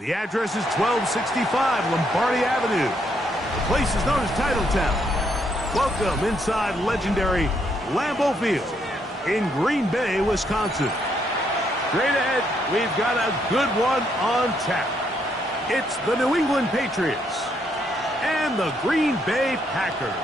The address is 1265 Lombardi Avenue. The place is known as Titletown. Welcome inside legendary Lambeau Field in Green Bay, Wisconsin. Straight ahead, we've got a good one on tap. It's the New England Patriots and the Green Bay Packers.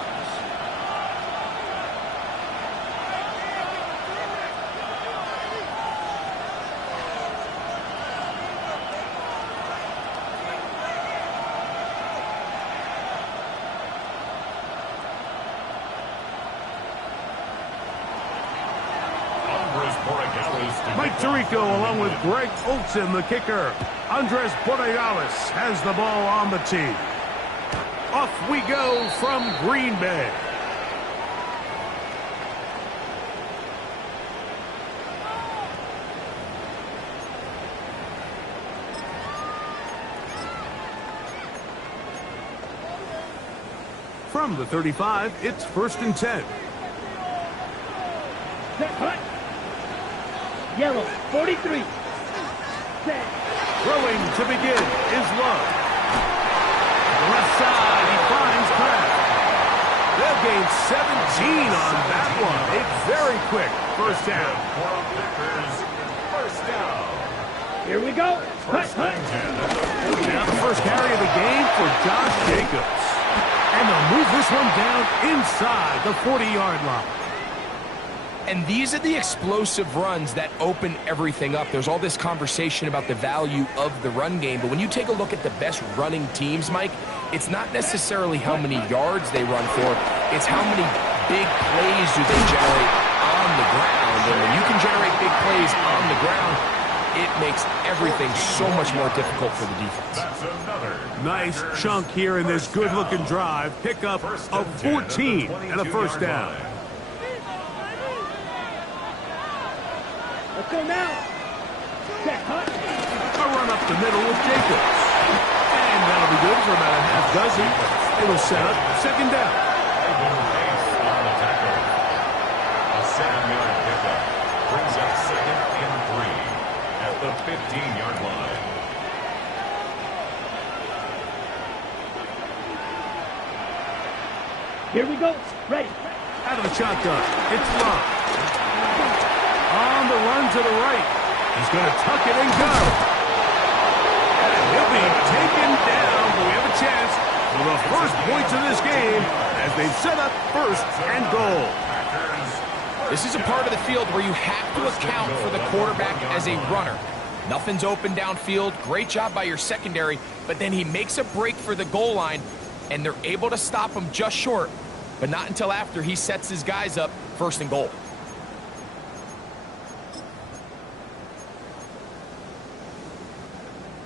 Mike Tirico along with Greg Olsen, the kicker. Andres Borregales has the ball on the tee. Off we go from Green Bay. From the 35, it's 1st and 10. Yellow, 43. Set. Throwing to begin is Love. The left side, he finds Kraft. They'll gain 17 on that one. A very quick first down. Here we go. Now the first carry of the game for Josh Jacobs. And they'll move this one down inside the 40-yard line. And these are the explosive runs that open everything up. There's all this conversation about the value of the run game, but when you take a look at the best running teams, Mike, it's not necessarily how many yards they run for, it's how many big plays do they generate on the ground. And when you can generate big plays on the ground, it makes everything so much more difficult for the defense. Nice chunk here in this good-looking drive. Pickup of 14 and a first down. Let's go now. Set, hut. A run up the middle with Jacobs. And that'll be good for about a half dozen. It'll set up 2nd down. A 7-yard pickup brings up 2nd and 3 at the 15-yard line. Here we go. Ready. Out of the shotgun, it's Love. On the run to the right. He's going to tuck it and go. And he'll be taken down, but we have a chance for the first points of this game as they've set up 1st and goal. This is a part of the field where you have to account for the quarterback as a runner. Nothing's open downfield. Great job by your secondary, but then he makes a break for the goal line, and they're able to stop him just short, but not until after he sets his guys up 1st and goal.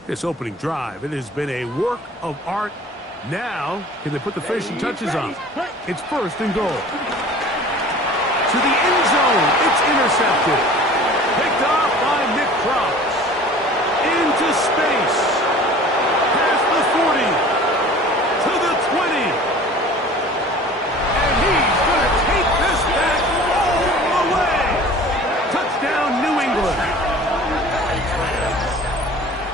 This opening drive, it has been a work of art. Now, can they put the finishing touches on? It's 1st and goal. To the end zone, it's intercepted. Picked off by Nick Cross. Into space. Past the 40. To the 20. And he's going to take this back all the way. Touchdown, New England.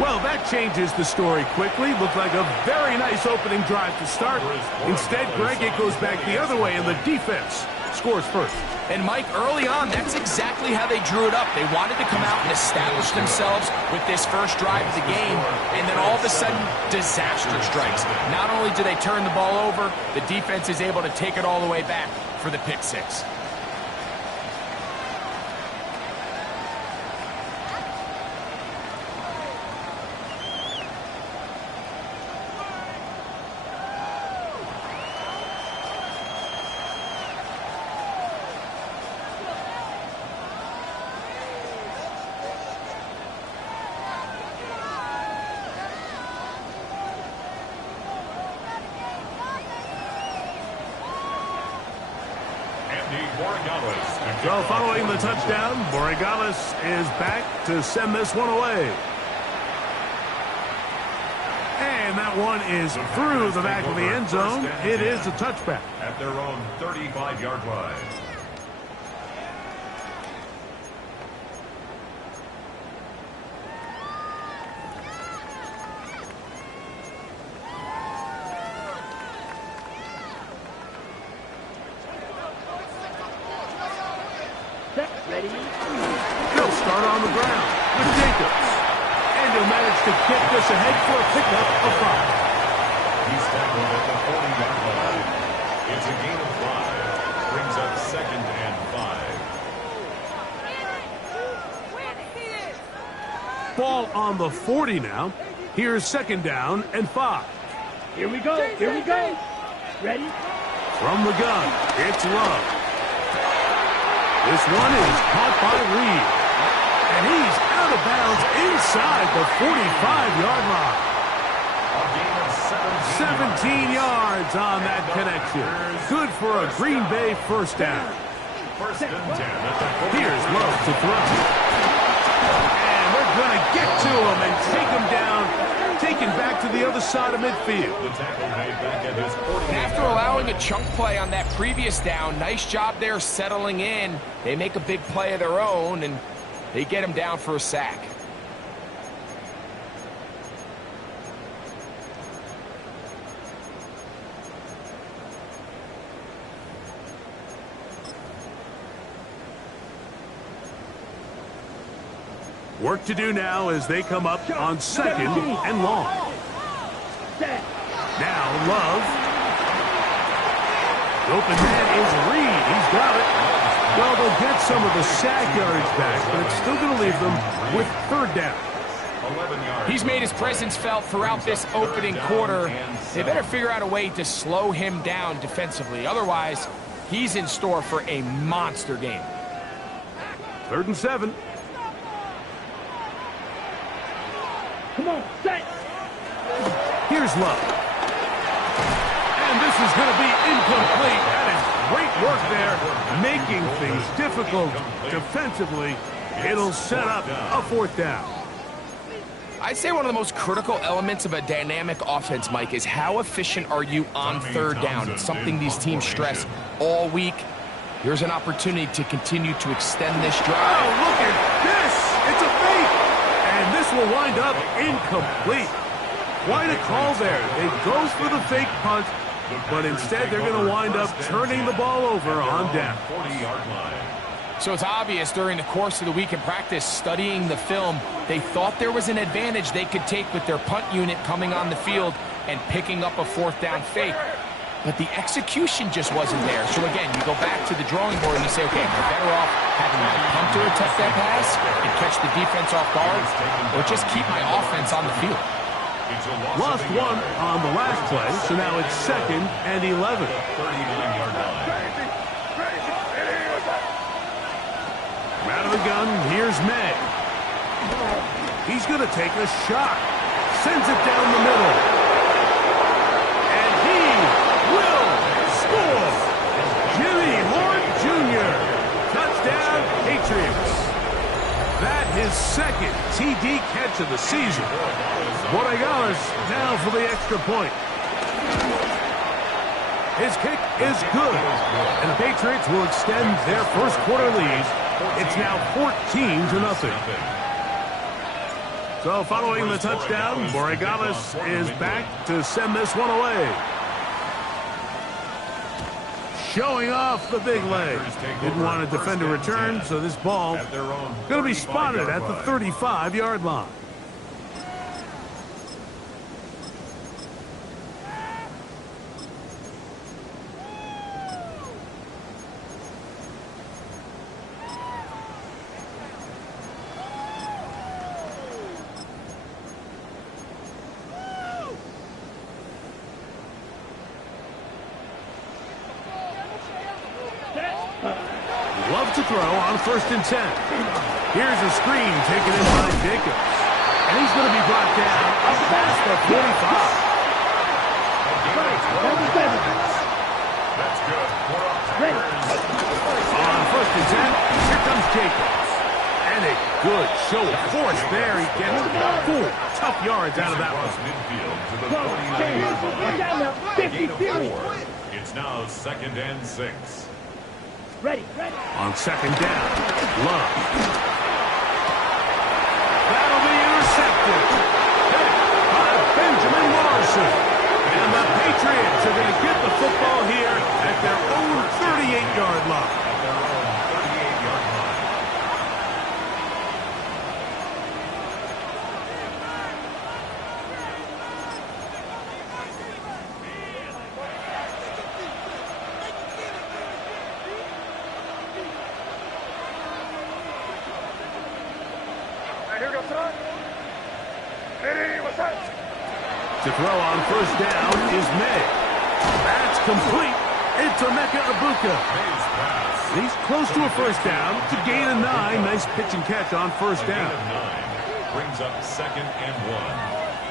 Well, that changes the story quickly. Looked like a very nice opening drive to start. Instead, Greg, it goes back the other way, and the defense scores first. And Mike, early on, that's exactly how they drew it up. They wanted to come out and establish themselves with this first drive of the game, and then all of a sudden, disaster strikes. Not only do they turn the ball over, the defense is able to take it all the way back for the pick six. So following the touchdown, Borregales is back to send this one away. And that one is through the back of the end zone. It is a touchback. At their own 35-yard line. Ready? He'll start on the ground with Jacobs. And he'll manage to kick this ahead for a pickup of 5. He's tackled at the 40-yard line. It's a gain of 5. Brings up 2nd and 5. Ball on the 40 now. Here's 2nd down and 5. Here we go. Here we go. Ready? From the gun, it's Love. This one is caught by Reed. And he's out of bounds inside the 45-yard line. A gain of 17 yards on that connection. Good for a Green Bay first down. 1st and 10 at the 40. Here's Love to throw. And they're going to get to him and take him down, taken back to the other side of midfield. The tackle made back at his 40. And after allowing a chunk play on that previous down, nice job there settling in. They make a big play of their own, and they get him down for a sack. Work to do now as they come up on 2nd and long. Set. Now Love. The open man is Reed. He's got it. Well, they'll get some of the sack yards back, but it's still going to leave them with 3rd down. 11 yards. He's made his presence felt throughout this opening quarter. They better figure out a way to slow him down defensively. Otherwise, he's in store for a monster game. 3rd and 7. Come on. Set. Here's Love. And this is going to be incomplete. That is great work there, making things difficult defensively. It'll set up a 4th down. I'd say one of the most critical elements of a dynamic offense, Mike, is how efficient are you on 3rd down. It's something these teams stress all week. Here's an opportunity to continue to extend this drive. Oh, look at this. It's a fake. And this will wind up incomplete. Quite a call there. They go for the fake punt, but instead they're going to wind up turning the ball over on down. 40-yard line. So it's obvious during the course of the week in practice, studying the film, they thought there was an advantage they could take with their punt unit coming on the field and picking up a 4th down fake. But the execution just wasn't there. So again, you go back to the drawing board and you say, okay, am I better off having my punter attempt that pass and catch the defense off guard, or just keep my offense on the field? Lost one on the last play, so now it's 2nd and 11. 39-yard line. Out of the gun, here's May. He's going to take a shot. Sends it down the middle. And he will score. Jimmy Horn Jr. Touchdown, Patriots. That his 2nd TD catch of the season. Borregales now for the extra point. His kick is good. And the Patriots will extend their first quarter lead. It's now 14-0. So following the touchdown, Borregales is back to send this one away. showing off the big leg. Didn't want a defender return, so this ball going to be spotted at the 35-yard line. Love to throw on 1st and 10. Here's a screen taken in by Jacobs. And he's going to be brought down up past the 45. That's good. On 1st and 10, here comes Jacobs. And a good show of force there. He gets 4 tough yards out of that one. Midfield to the 49-yard line. Gain of 4. It's now 2nd and 6. Ready. On 2nd down, Love. That'll be intercepted. Hit by Benjamin Morrison. And the Patriots are going to get the football here at their own 38-yard line. To throw on 1st down is May. That's complete. It's Emeka Ibuka. He's close to a 1st down to gain a 9. Nice pitch and catch on 1st down. Brings up 2nd and 1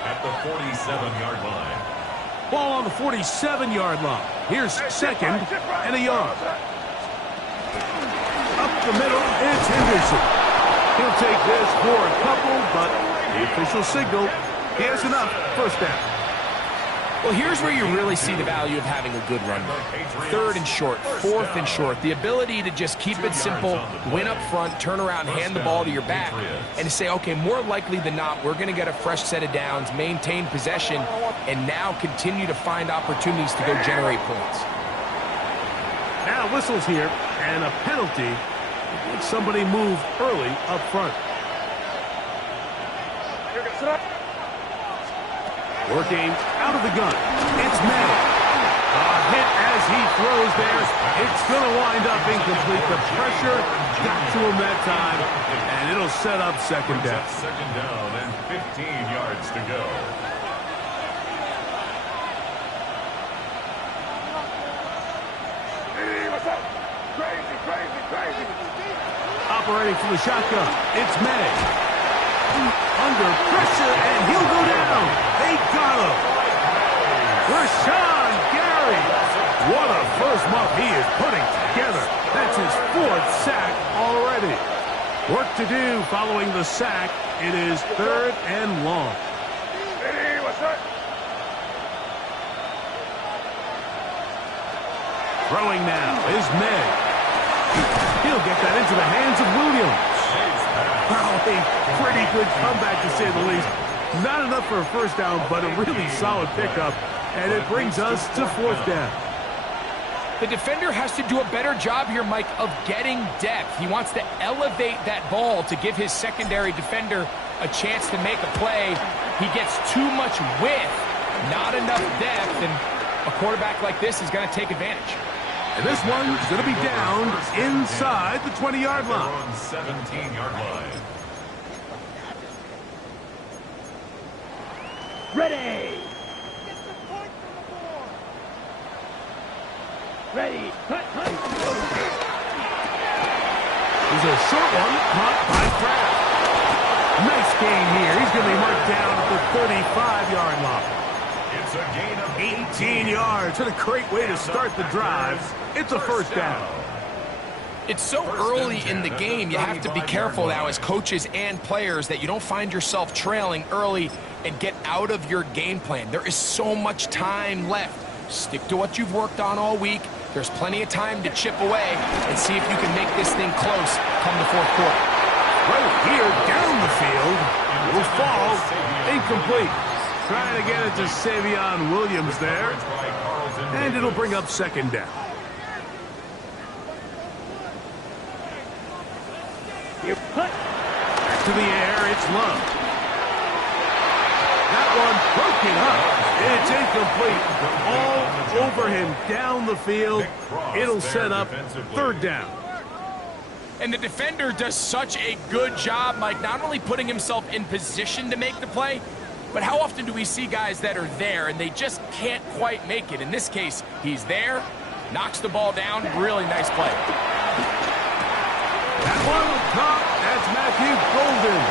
at the 47-yard line. Ball on the 47-yard line. Here's 2nd and a yard. Up the middle, it's Henderson. He'll take this for a couple, but the official signal, he has enough. 1st down. Well, here's where you really see the value of having a good run. 3rd and short, 4th and short. The ability to just keep it simple, win up front, turn around, hand the ball to your back, and to say, okay, more likely than not, we're going to get a fresh set of downs, maintain possession, and now continue to find opportunities to go generate points. Now whistles here, and a penalty. Somebody moved early up front. Working out of the gun. It's May. A hit as he throws there. It's going to wind up incomplete. The pressure got to him that time, and it'll set up 2nd down. 2nd down and 15 yards to go. Operating from the shotgun, it's May. Under pressure, and he'll go down. They got him. Rashawn Gary. What a first month he is putting together. That's his 4th sack already. Work to do following the sack. It is 3rd and long. Throwing now is May. He'll get that into the hands of Williams. Well, a pretty good comeback, to say the least. Not enough for a 1st down, but a really solid pickup. And it brings us to 4th down. The defender has to do a better job here, Mike, of getting depth. He wants to elevate that ball to give his secondary defender a chance to make a play. He gets too much width, not enough depth, and a quarterback like this is going to take advantage. And this one's going to be down inside the 20-yard line. On 17-yard line. Ready. Ready. Cut. There's a short one caught by Kraft. Nice gain here. He's going to be marked down at the 35-yard line. It's a gain of 18 yards. What a great way to start the drive. It's a 1st down. It's so early in the game, you have to be careful now as coaches and players that you don't find yourself trailing early and get out of your game plan. There is so much time left. Stick to what you've worked on all week. There's plenty of time to chip away and see if you can make this thing close come the 4th quarter. Right here, down the field, will fall, incomplete. Trying to get it to Savion Williams there, and it'll bring up 2nd down. Hut. Back to the air, it's Love. That one broken up. It's incomplete. All over him down the field. It'll set up third down. And the defender does such a good job, Mike, not only putting himself in position to make the play, but how often do we see guys that are there and they just can't quite make it? In this case, he's there, knocks the ball down. Really nice play. That one was caught. That's Matthew Golden.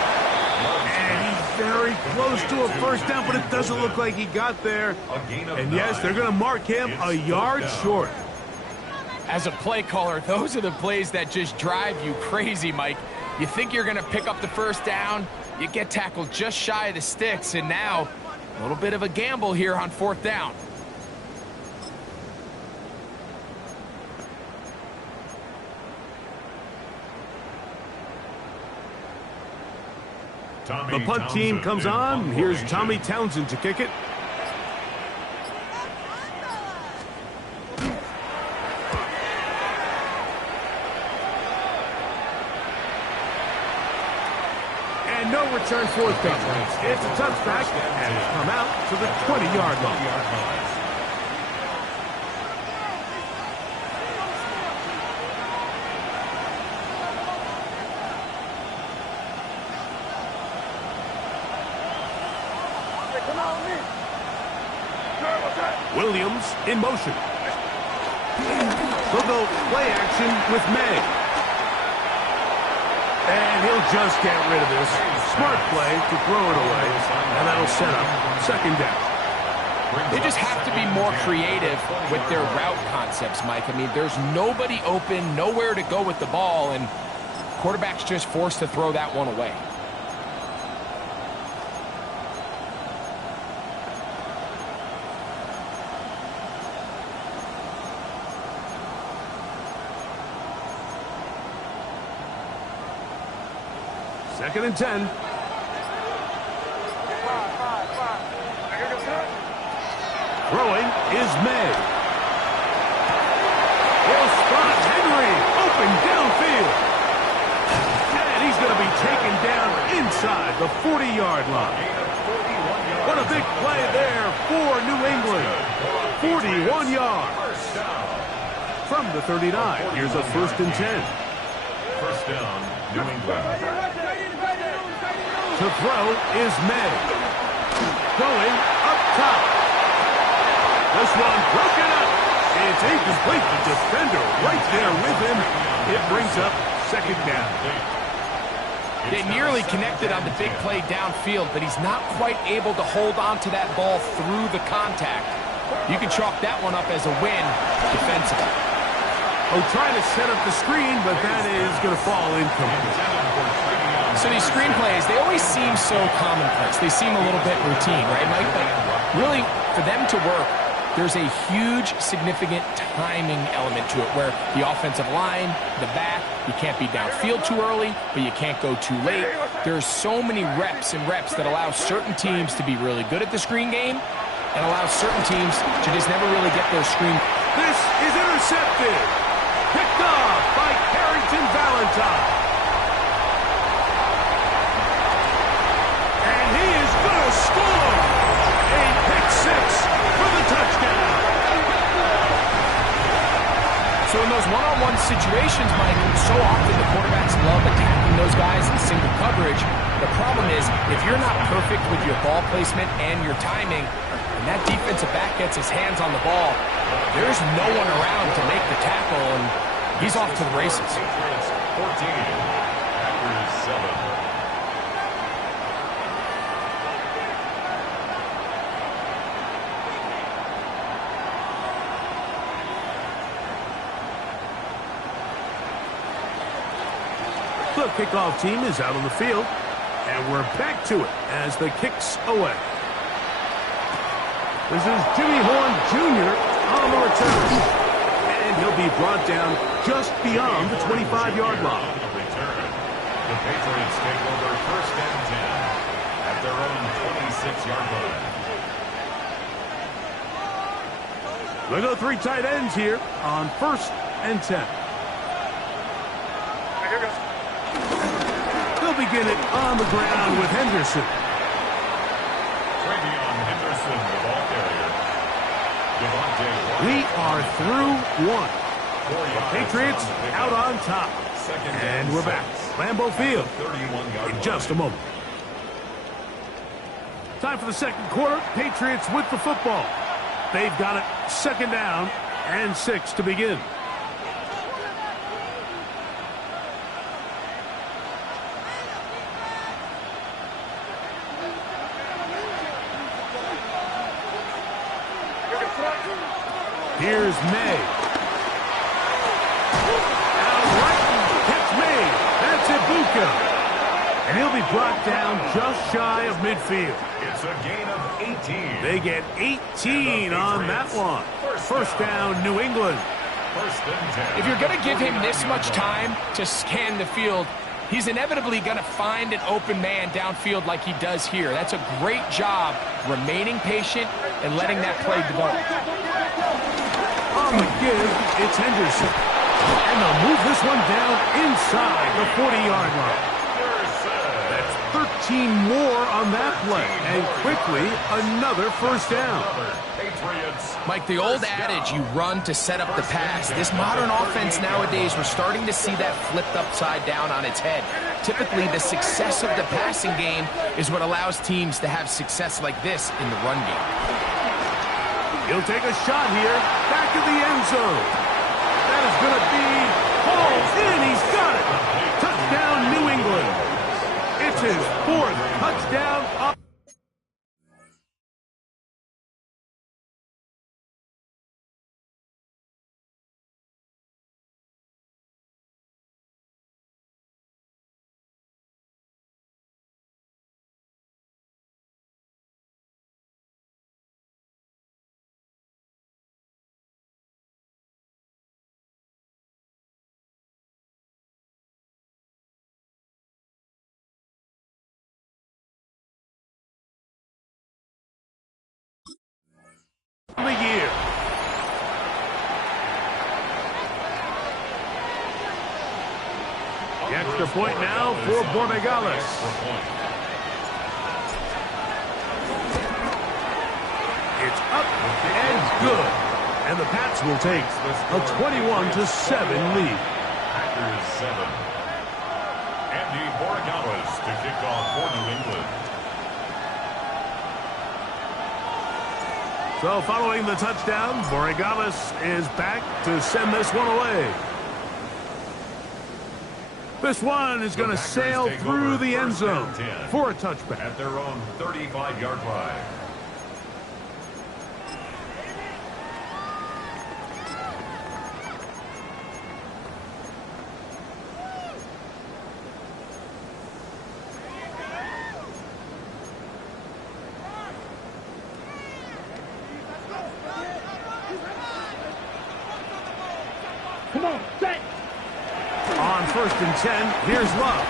And he's very close to a first down, but it doesn't look like he got there. And yes, they're going to mark him a yard short. As a play caller, those are the plays that just drive you crazy, Mike. You think you're going to pick up the first down, you get tackled just shy of the sticks, and now a little bit of a gamble here on fourth down. The punt team comes on. Here's Tommy Townsend to kick it. And no return fourth down. It's a touchback, and it's come out to the 20-yard line. Williams in motion. He'll go play action with May. And he'll just get rid of this. Smart play to throw it away. And that'll set up second down. They just have to be more creative with their route concepts, Mike. I mean, there's nobody open, nowhere to go with the ball, and quarterback's just forced to throw that one away. Second and 10. Throwing is May. He'll spot Henry. Open downfield. And he's going to be taken down inside the 40-yard line. What a big play there for New England. 41 yards. From the 39, here's a first and 10. First down, New England. To throw is May. Going up top. This one broken up. It's incomplete. The defender right there with him. It brings up second down. They nearly connected on the big play downfield, but he's not quite able to hold on to that ball through the contact. You can chalk that one up as a win defensively. Oh, trying to set up the screen, but that is going to fall incomplete. So these screenplays, they always seem so commonplace. They seem a little bit routine, right, Mike? But really, for them to work, there's a huge, significant timing element to it where the offensive line, the back, you can't be downfield too early, but you can't go too late. There's so many reps and reps that allow certain teams to be really good at the screen game and allow certain teams to just never really get their screen. This is intercepted. Picked off by Carrington Valentine. Score! A pick six for the touchdown. So in those one-on-one situations, Mike, so often the quarterbacks love attacking those guys in single coverage. The problem is, if you're not perfect with your ball placement and your timing, and that defensive back gets his hands on the ball, there's no one around to make the tackle, and he's off to the races. 14, Packers 7. The kickoff team is out on the field, and we're back to it as the kick's away. This is Jimmy Horn Jr. on the return, and he'll be brought down just beyond the 25-yard line. The Patriots take over first and 10 at their own 26-yard line. We'll go three tight ends here on first and 10. They'll begin it on the ground with Henderson. Henderson, the ball carrier. We are through one. The Patriots out on top. And we're back. Lambeau Field in just a moment. Time for the second quarter. Patriots with the football. They've got it second down and 6 to begin. Here's May. Out right, catch May. That's Ibuka. And he'll be brought down just shy of midfield. It's a gain of 18. They get 18 on that one. First down, New England. First and 10. If you're going to give him this much time to scan the field, he's inevitably going to find an open man downfield like he does here. That's a great job remaining patient and letting that play develop. On the give, it's Henderson. And they'll move this one down inside the 40-yard line. That's 13 more on that play. And quickly, another first down. Mike, the old adage, you run to set up the pass. This modern offense nowadays, we're starting to see that flipped upside down on its head. Typically, the success of the passing game is what allows teams to have success like this in the run game. He'll take a shot here, back in the end zone. That is going to be hauled in. He's got it. Touchdown, New England. It's his 4th touchdown up. The year. The extra point now for Borregales. It's up and good. And the Pats will take a 21-7 lead. Packers 7. Andy Borregales to kick off for New England. So following the touchdown, Borregales is back to send this one away. This one is going to sail through the end zone for a touchback. At their own 35-yard line. Come on, set. On first and 10, here's Love.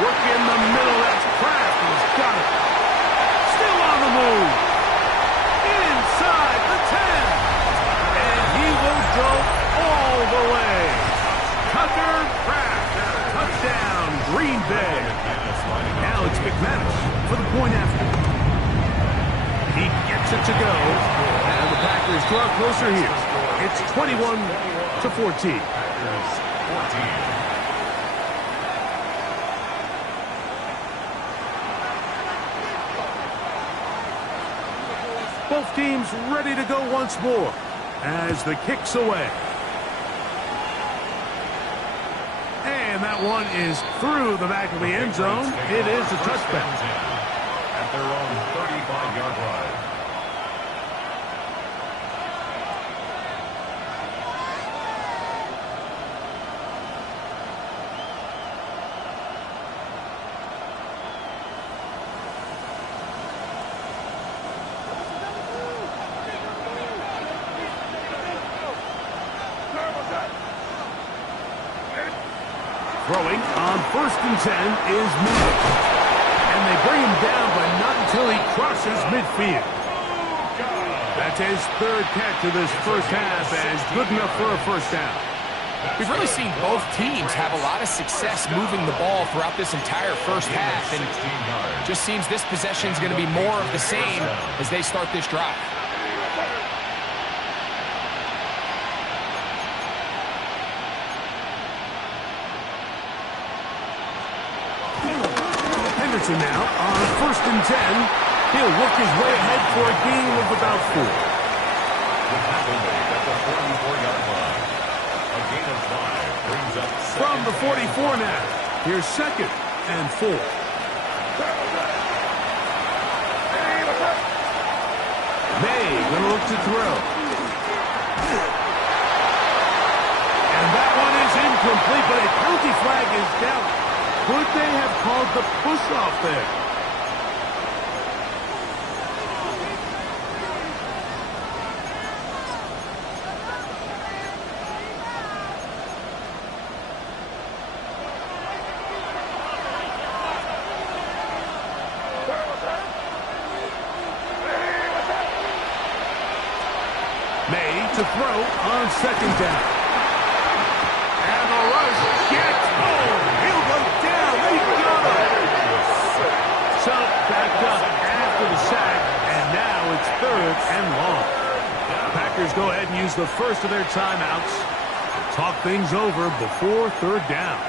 Work in the middle, that's Kraft. He's got it. Still on the move. Inside the 10. And he will go all the way. Tucker Kraft. Touchdown, Green Bay. Now it's McManus for the point after. He gets it to go. And the Packers draw closer here. It's 21-14. Both teams ready to go once more as the kick's away. And that one is through the back of the end zone. It is a touchback. At their own 35-yard line. Throwing on first and 10 is May. And they bring him down, but not until he crosses midfield. That's his 3rd catch of this first half, and good enough for a first down. We've really seen both teams have a lot of success moving the ball throughout this entire first half, and it just seems this possession is going to be more of the same as they start this drive. Henderson now on 1st and 10. He'll work his way ahead for a gain of about 4. With tackle made at the 44-yard line. A gain of 5 brings up From the 44 now, here's 2nd and 4. May gonna look to throw. And that one is incomplete, but a penalty flag is down. Could they have called the push-off there? May to throw on 2nd down. And the rush gets home. He'll go down. They got him. So back up after the sack, and now it's 3rd and long. Packers go ahead and use the first of their timeouts to talk things over before 3rd down.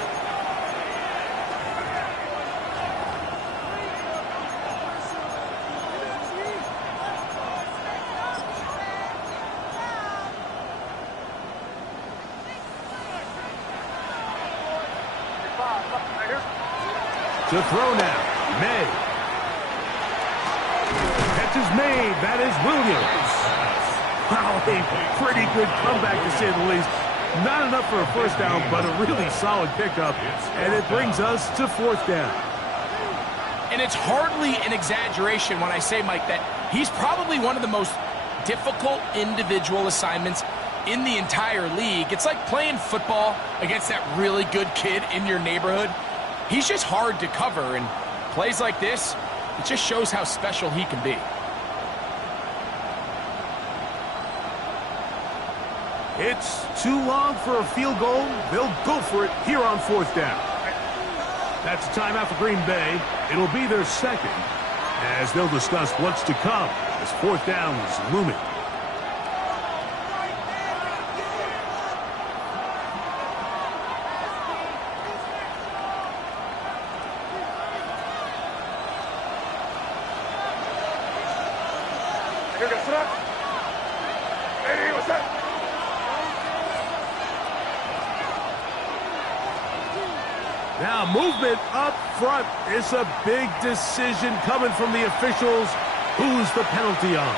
To throw now, May. Catch is made. That is Williams. Wow, a pretty good comeback to say the least. Not enough for a first down, but a really solid pickup. And it brings us to 4th down. And it's hardly an exaggeration when I say, Mike, that he's probably one of the most difficult individual assignments in the entire league. It's like playing football against that really good kid in your neighborhood. He's just hard to cover, and plays like this, it just shows how special he can be. It's too long for a field goal. They'll go for it here on 4th down. That's a timeout for Green Bay. It'll be their 2nd, as they'll discuss what's to come as 4th down is looming. Now movement up front. It's a big decision coming from the officials. Who's the penalty on?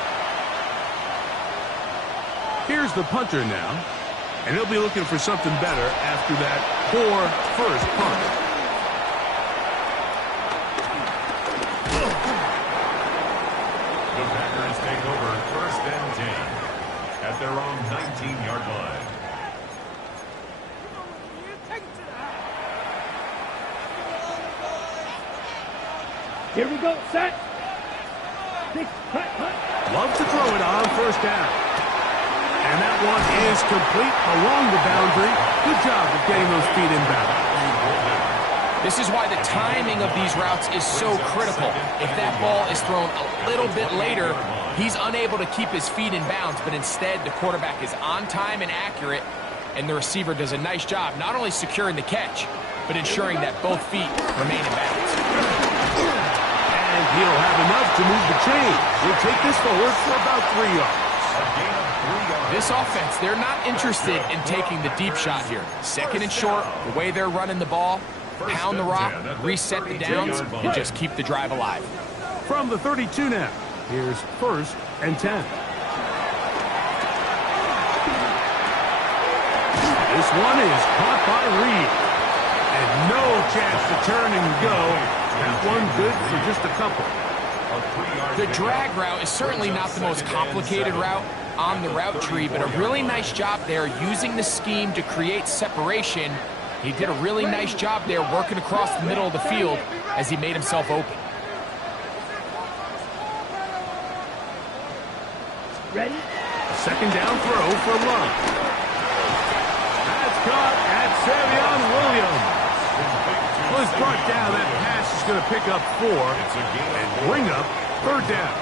Here's the punter now. And he'll be looking for something better after that poor first punt. The Packers take over 1st and 10 at their own 19-yard line. Here we go, set. Love to throw it on 1st down. And that one is complete along the boundary. Good job of getting those feet inbound. This is why the timing of these routes is so critical. If that ball is thrown a little bit later, he's unable to keep his feet in bounds, but instead the quarterback is on time and accurate, and the receiver does a nice job not only securing the catch, but ensuring that both feet remain in bounds. And he'll have enough to move the chain. He'll take this forward for about 3 yards. This offense, they're not interested in taking the deep shot here. 2nd and short, the way they're running the ball, pound the rock, reset the downs, and just keep the drive alive. From the 32 now, here's 1st and 10. This one is caught by Reed. And no chance to turn and go. That one good for just a couple. The drag route is certainly not the most complicated route on the route tree, but a really nice job there using the scheme to create separation. He did a really nice job there working across the middle of the field as he made himself open. Ready? A 2nd down throw for Love. That's caught at Savion Williams. Well, it's brought down. That pass is going to pick up 4 and bring up third down.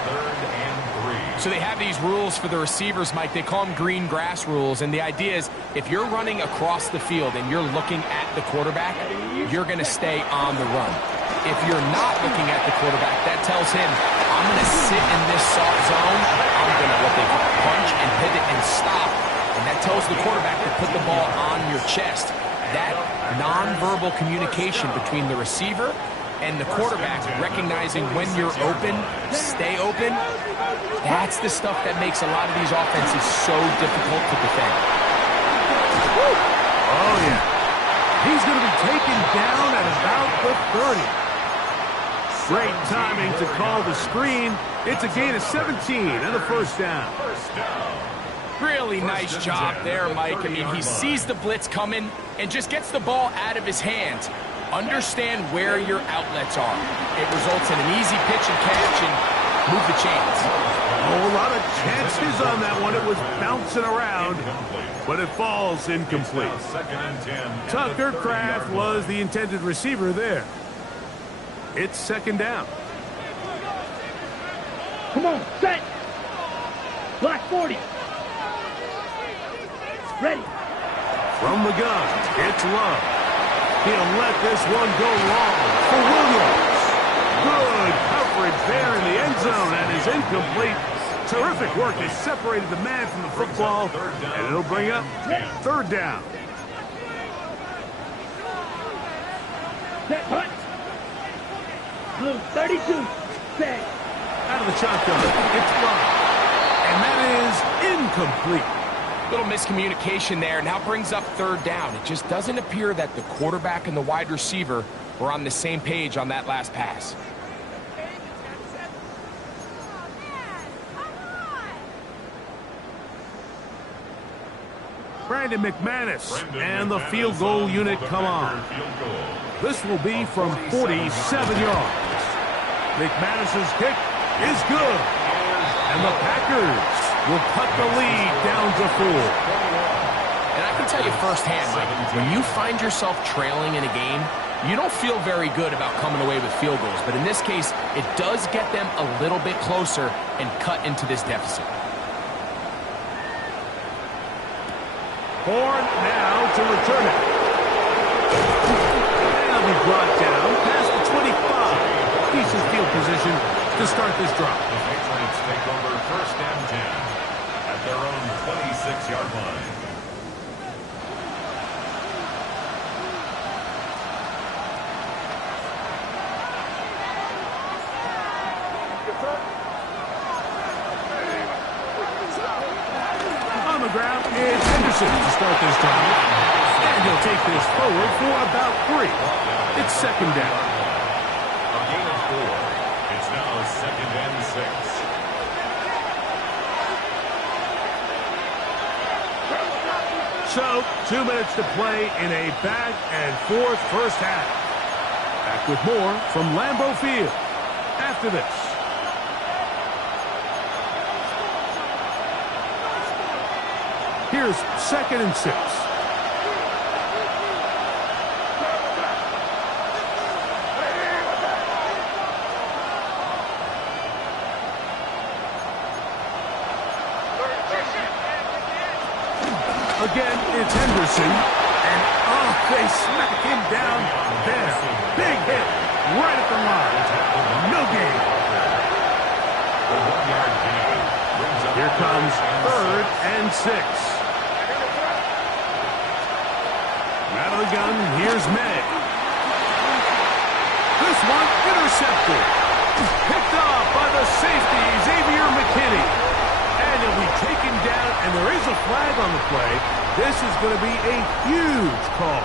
So they have these rules for the receivers, Mike. They call them green grass rules. And the idea is if you're running across the field and you're looking at the quarterback, you're going to stay on the run. If you're not looking at the quarterback, that tells him, I'm going to sit in this soft zone. I'm going to what they call punch and pivot and stop. And that tells the quarterback to put the ball on your chest. That nonverbal communication between the receiver and the quarterback, recognizing when you're open, stay open, that's the stuff that makes a lot of these offenses so difficult to defend. Oh, yeah. He's going to be taken down at about the 30. Great timing to call the screen. It's a gain of 17 and the first down. Really nice job there, Mike. I mean, he sees the blitz coming and just gets the ball out of his hands. Understand where your outlets are. It results in an easy pitch and catch and move the chains. Oh, a lot of chances on that one. It was bouncing around, but it falls incomplete. Tucker Kraft was the intended receiver there. It's second down. Come on, set. Black 40. Ready. From the gun, it's Love. He'll let this one go long for Williams. Good coverage there in the end zone and is incomplete. Terrific work. They separated the man from the football, and it'll bring up third down. Set, hunt. Blue 32. Set. Out of the shotgun, it's Love. And that is incomplete. Little miscommunication there. Now brings up third down. It just doesn't appear that the quarterback and the wide receiver were on the same page on that last pass. Brandon McManus and the field goal unit come on. This will be from 47 yards. McManus's kick is good. And the Packers will cut the lead down to 4. And I can tell you firsthand, Mike, when you find yourself trailing in a game, you don't feel very good about coming away with field goals. But in this case, it does get them a little bit closer and cut into this deficit. Horn now to return it. And he'll be brought down past the 25. Decent field position to start this drive. The Patriots take over first and 10 at their own 26-yard line. On the ground is Henderson to start this drive. And he'll take this forward for about 3. It's second down. A gain of 4. It's now second and 6. So, 2 minutes to play in a back-and-forth first half. Back with more from Lambeau Field after this. Here's second and 6. Again, it's Henderson. And, oh, they smack him down there. Big hit right at the line. No gain. Here comes third and 6. Out of the gun, here's May. This one intercepted. Picked off by the safety, Xavier McKinney. And he'll be taken down, and there is a flag on the play. This is going to be a huge call.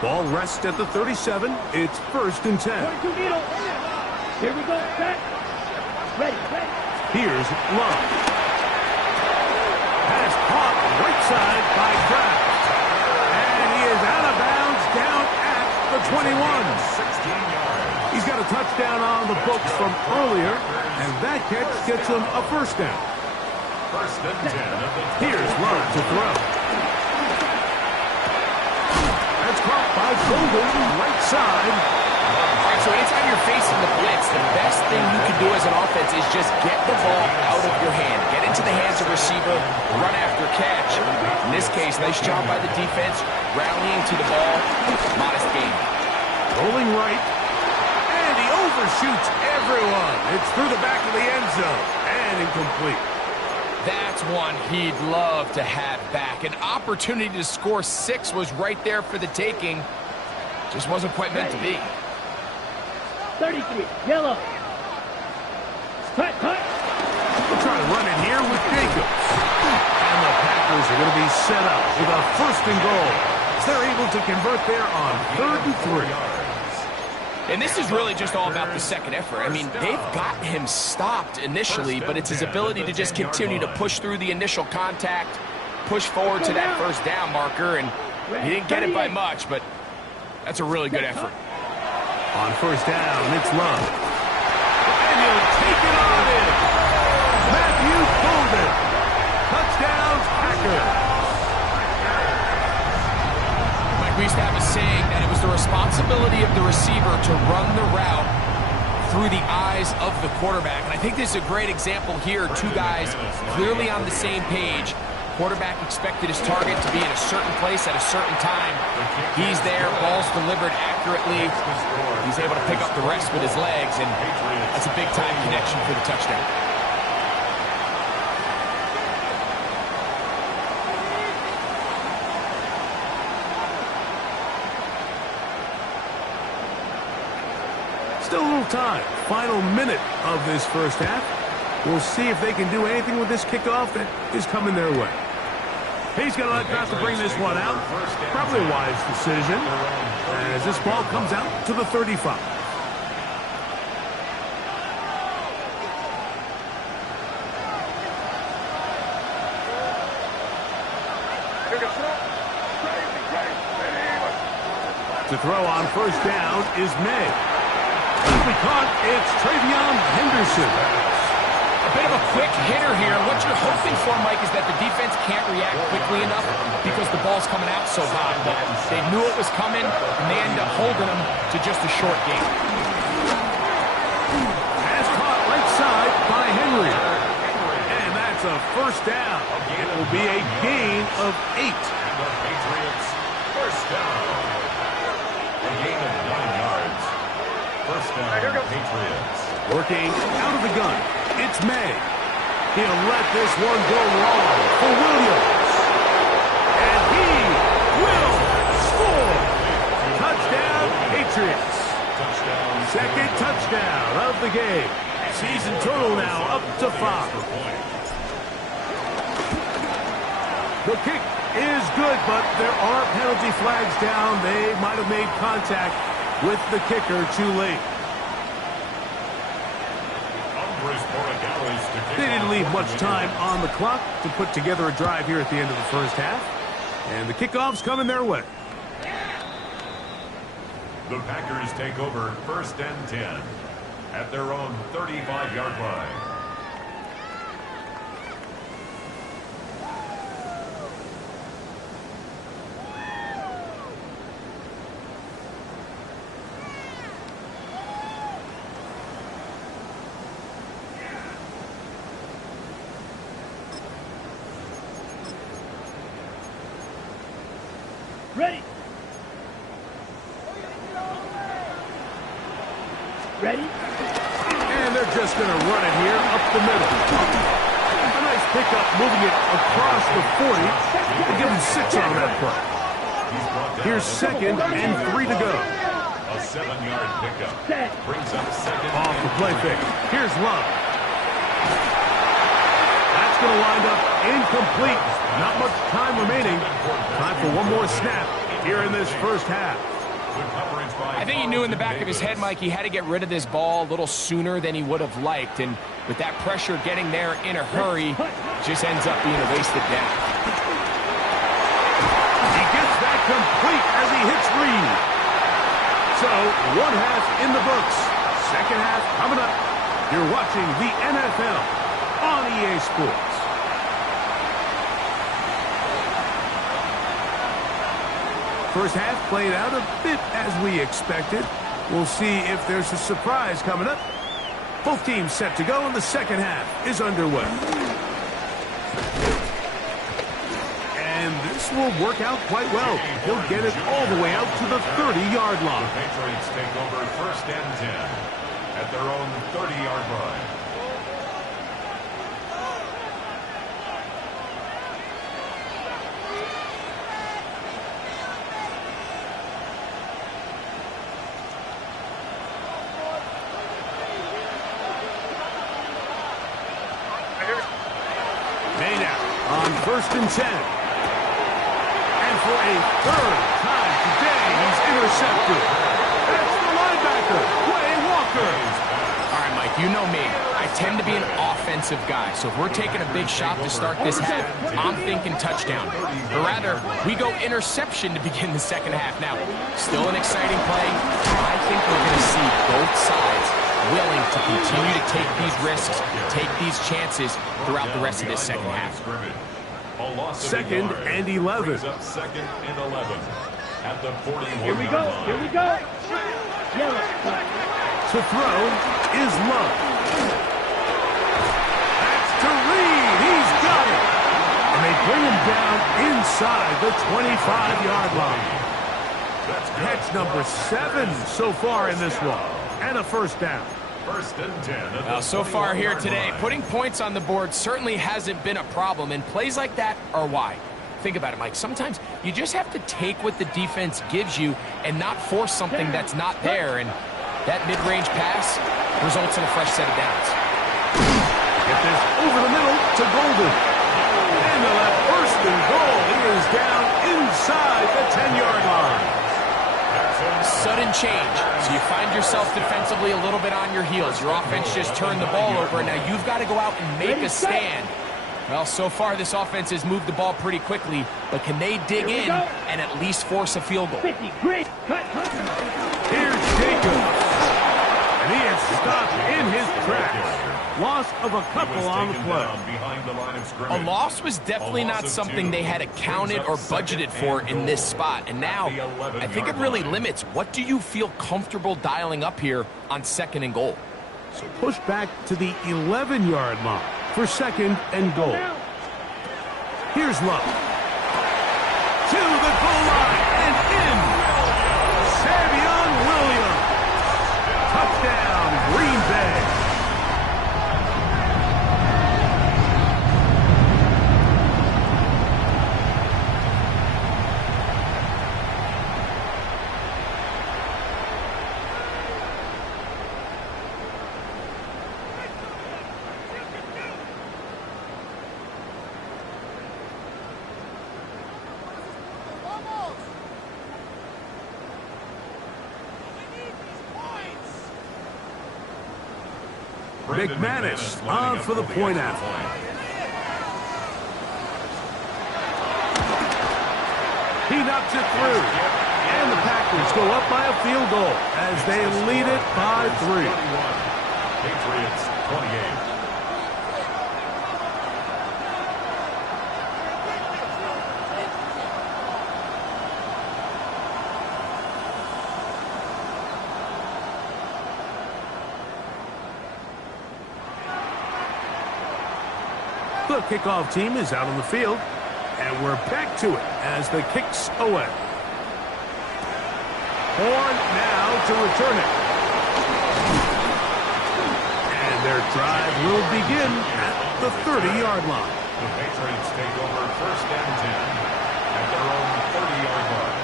Ball rests at the 37. It's first and 10. 22 needle. Here we go. Set. Ready. Ready. Here's Love. Pass caught right side by Kraft. And he is out of bounds down at the 21. 16 yards. He's got a touchdown on the books from earlier, and that catch gets him a first down. First and 10 of the Here's Love to throw. That's caught by Golden, right side. All right, so anytime you're facing the blitz, the best thing you can do as an offense is just get the ball out of your hand. Get into the hands of receiver, run after catch. In this case, nice job by the defense, rallying to the ball. Modest gain. Rolling right. And he overshoots everyone. It's through the back of the end zone. And incomplete. That's one he'd love to have back. An opportunity to score 6 was right there for the taking. Just wasn't quite meant to be. 33, yellow. Cut. We'll try to run it here with Jacobs. And the Packers are going to be set up with a first and goal. They're able to convert there on 3rd and 3. And this is really just all about the second effort. I mean, they've got him stopped initially, but it's his ability to just continue to push through the initial contact, push forward to that first down marker, and he didn't get it by much, but that's a really good effort. On first down, it's Love. And he'll take it on in. Matthew Golden. Touchdown, Packers. We used to have a saying that it was the responsibility of the receiver to run the route through the eyes of the quarterback. And I think this is a great example here. Two guys clearly on the same page. Quarterback expected his target to be in a certain place at a certain time. He's there, ball's delivered accurately. He's able to pick up the rest with his legs, and that's a big-time connection for the touchdown. Still a little time. Final minute of this first half. We'll see if they can do anything with this kickoff that is coming their way. He's going to let not to bring this one out. Probably a wise decision as this ball comes out to the 35. To throw on first down is May. We caught, it's Travion Henderson. A bit of a quick hitter here. What you're hoping for, Mike, is that the defense can't react quickly enough because the ball's coming out so hot. But they knew it was coming, and they end up holding them to just a short game. Has caught right side by Henry. And that's a first down. It will be a gain of 8. The Patriots first down. A gain of 9 yards. First down, Patriots. Working out of the gun. It's May. He'll let this one go long for Williams. And he will score. Touchdown, Patriots. Second touchdown of the game. Season total now up to 5. The kick is good, but there are penalty flags down. They might have made contact with the kicker too late. They didn't leave much time on the clock to put together a drive here at the end of the first half. And the kickoff's coming their way. The Packers take over first and 10 at their own 35-yard line. Ready. Ready? And they're just going to run it here up the middle. A nice pickup moving it across the 40. We'll give him 6 on that play. Here's second and 3 to go. A 7-yard pickup. Brings up second. Off the play fake. Here's Love. That's going to wind up incomplete. Not much time remaining. Time for one more snap here in this first half. I think he knew in the back of his head, Mike, he had to get rid of this ball a little sooner than he would have liked. And with that pressure getting there in a hurry, just ends up being a wasted down. He gets that complete as he hits Reed. So, one half in the books. Second half coming up. You're watching the NFL on EA Sports. First half played out a bit as we expected. We'll see if there's a surprise coming up. Both teams set to go, and the second half is underway. And this will work out quite well. He'll get it all the way out to the 30-yard line. The Patriots take over first and 10 at their own 30-yard line. On first and 10. And for a third time today, he's intercepted. That's the linebacker, Quay Walker. All right, Mike, you know me. I tend to be an offensive guy, so if we're taking a big shot to start this half, I'm thinking touchdown. Or rather, we go interception to begin the second half. Now, still an exciting play. I think we're going to see both sides willing to continue to take these risks, take these chances throughout the rest of this second half. Second and 11. Second and 11 at the 41-yard line. Here we go. Here we go. To throw is Love. That's to Reed. He's got it. And they bring him down inside the 25-yard line. Catch number 7 so far in this one. And a first down. First and 10. Well, so far here today, putting points on the board certainly hasn't been a problem, and plays like that are why. Think about it, Mike. Sometimes you just have to take what the defense gives you and not force something that's not there, and that mid-range pass results in a fresh set of downs. Get this over the middle to Golden. And they'll have first and goal. He is down inside the 10-yard line. Sudden change. So you find yourself defensively a little bit on your heels. Your offense just turned the ball over, and now you've got to go out and make a stand. Well, so far this offense has moved the ball pretty quickly, but can they dig in and at least force a field goal? 50, great. Cut. Here's Jacobs. And he is stopped in his tracks. Loss of a couple on the play. A loss was definitely not something they had accounted or budgeted for in this spot. And now, I think it really limits what do you feel comfortable dialing up here on second and goal. So push back to the 11-yard line for second and goal. Here's Love. To the goal line and in. Savion Williams. Touchdown, Green Bay. McManus on for the point out. He knocks it through. And the Packers go up by a field goal as they lead it by 3. Patriots 28. The kickoff team is out on the field, and we're back to it as the kick's away. Horn now to return it. And their drive will begin at the 30-yard line. The Patriots take over first and 10 at their own 30-yard line.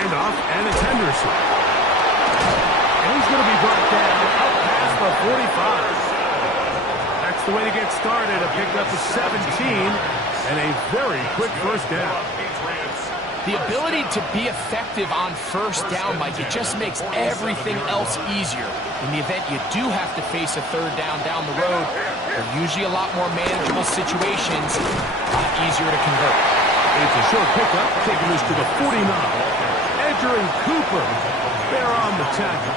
Handoff, and it's Henderson. And he's going to be brought down out past the 45. That's the way to get started. A pickup of 17 and a very quick first down. Patriots The ability to be effective on first down, Mike, it just makes everything else easier. In the event you do have to face a third down the road, they're usually a lot more manageable situations, a lot easier to convert. It's a short pickup, taking us to the 49. Edger and Cooper, they're on the tackle.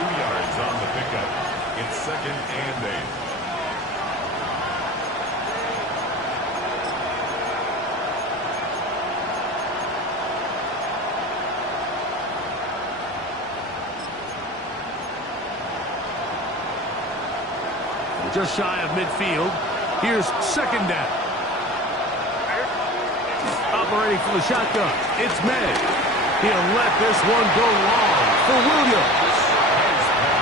2 yards on the pickup. It's 2nd and 8. Just shy of midfield. Here's 2nd down. Operating from the shotgun. It's May. He'll let this one go long for Williams.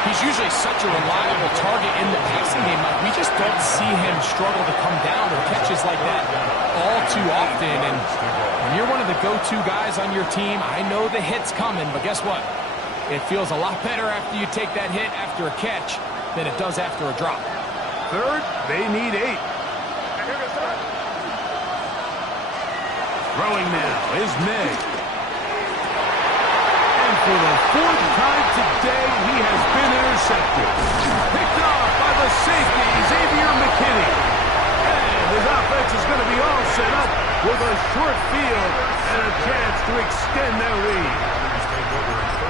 He's usually such a reliable target in the passing game, Mike. We just don't see him struggle to come down with catches like that all too often. And when you're one of the go-to guys on your team, I know the hit's coming, but guess what? It feels a lot better after you take that hit after a catch than it does after a drop. Third, they need 8. Throwing now is May. And for the 4th time today, he has been intercepted. Picked off by the safety, Xavier McKinney. And his offense is going to be all set up with a short field and a chance to extend their lead.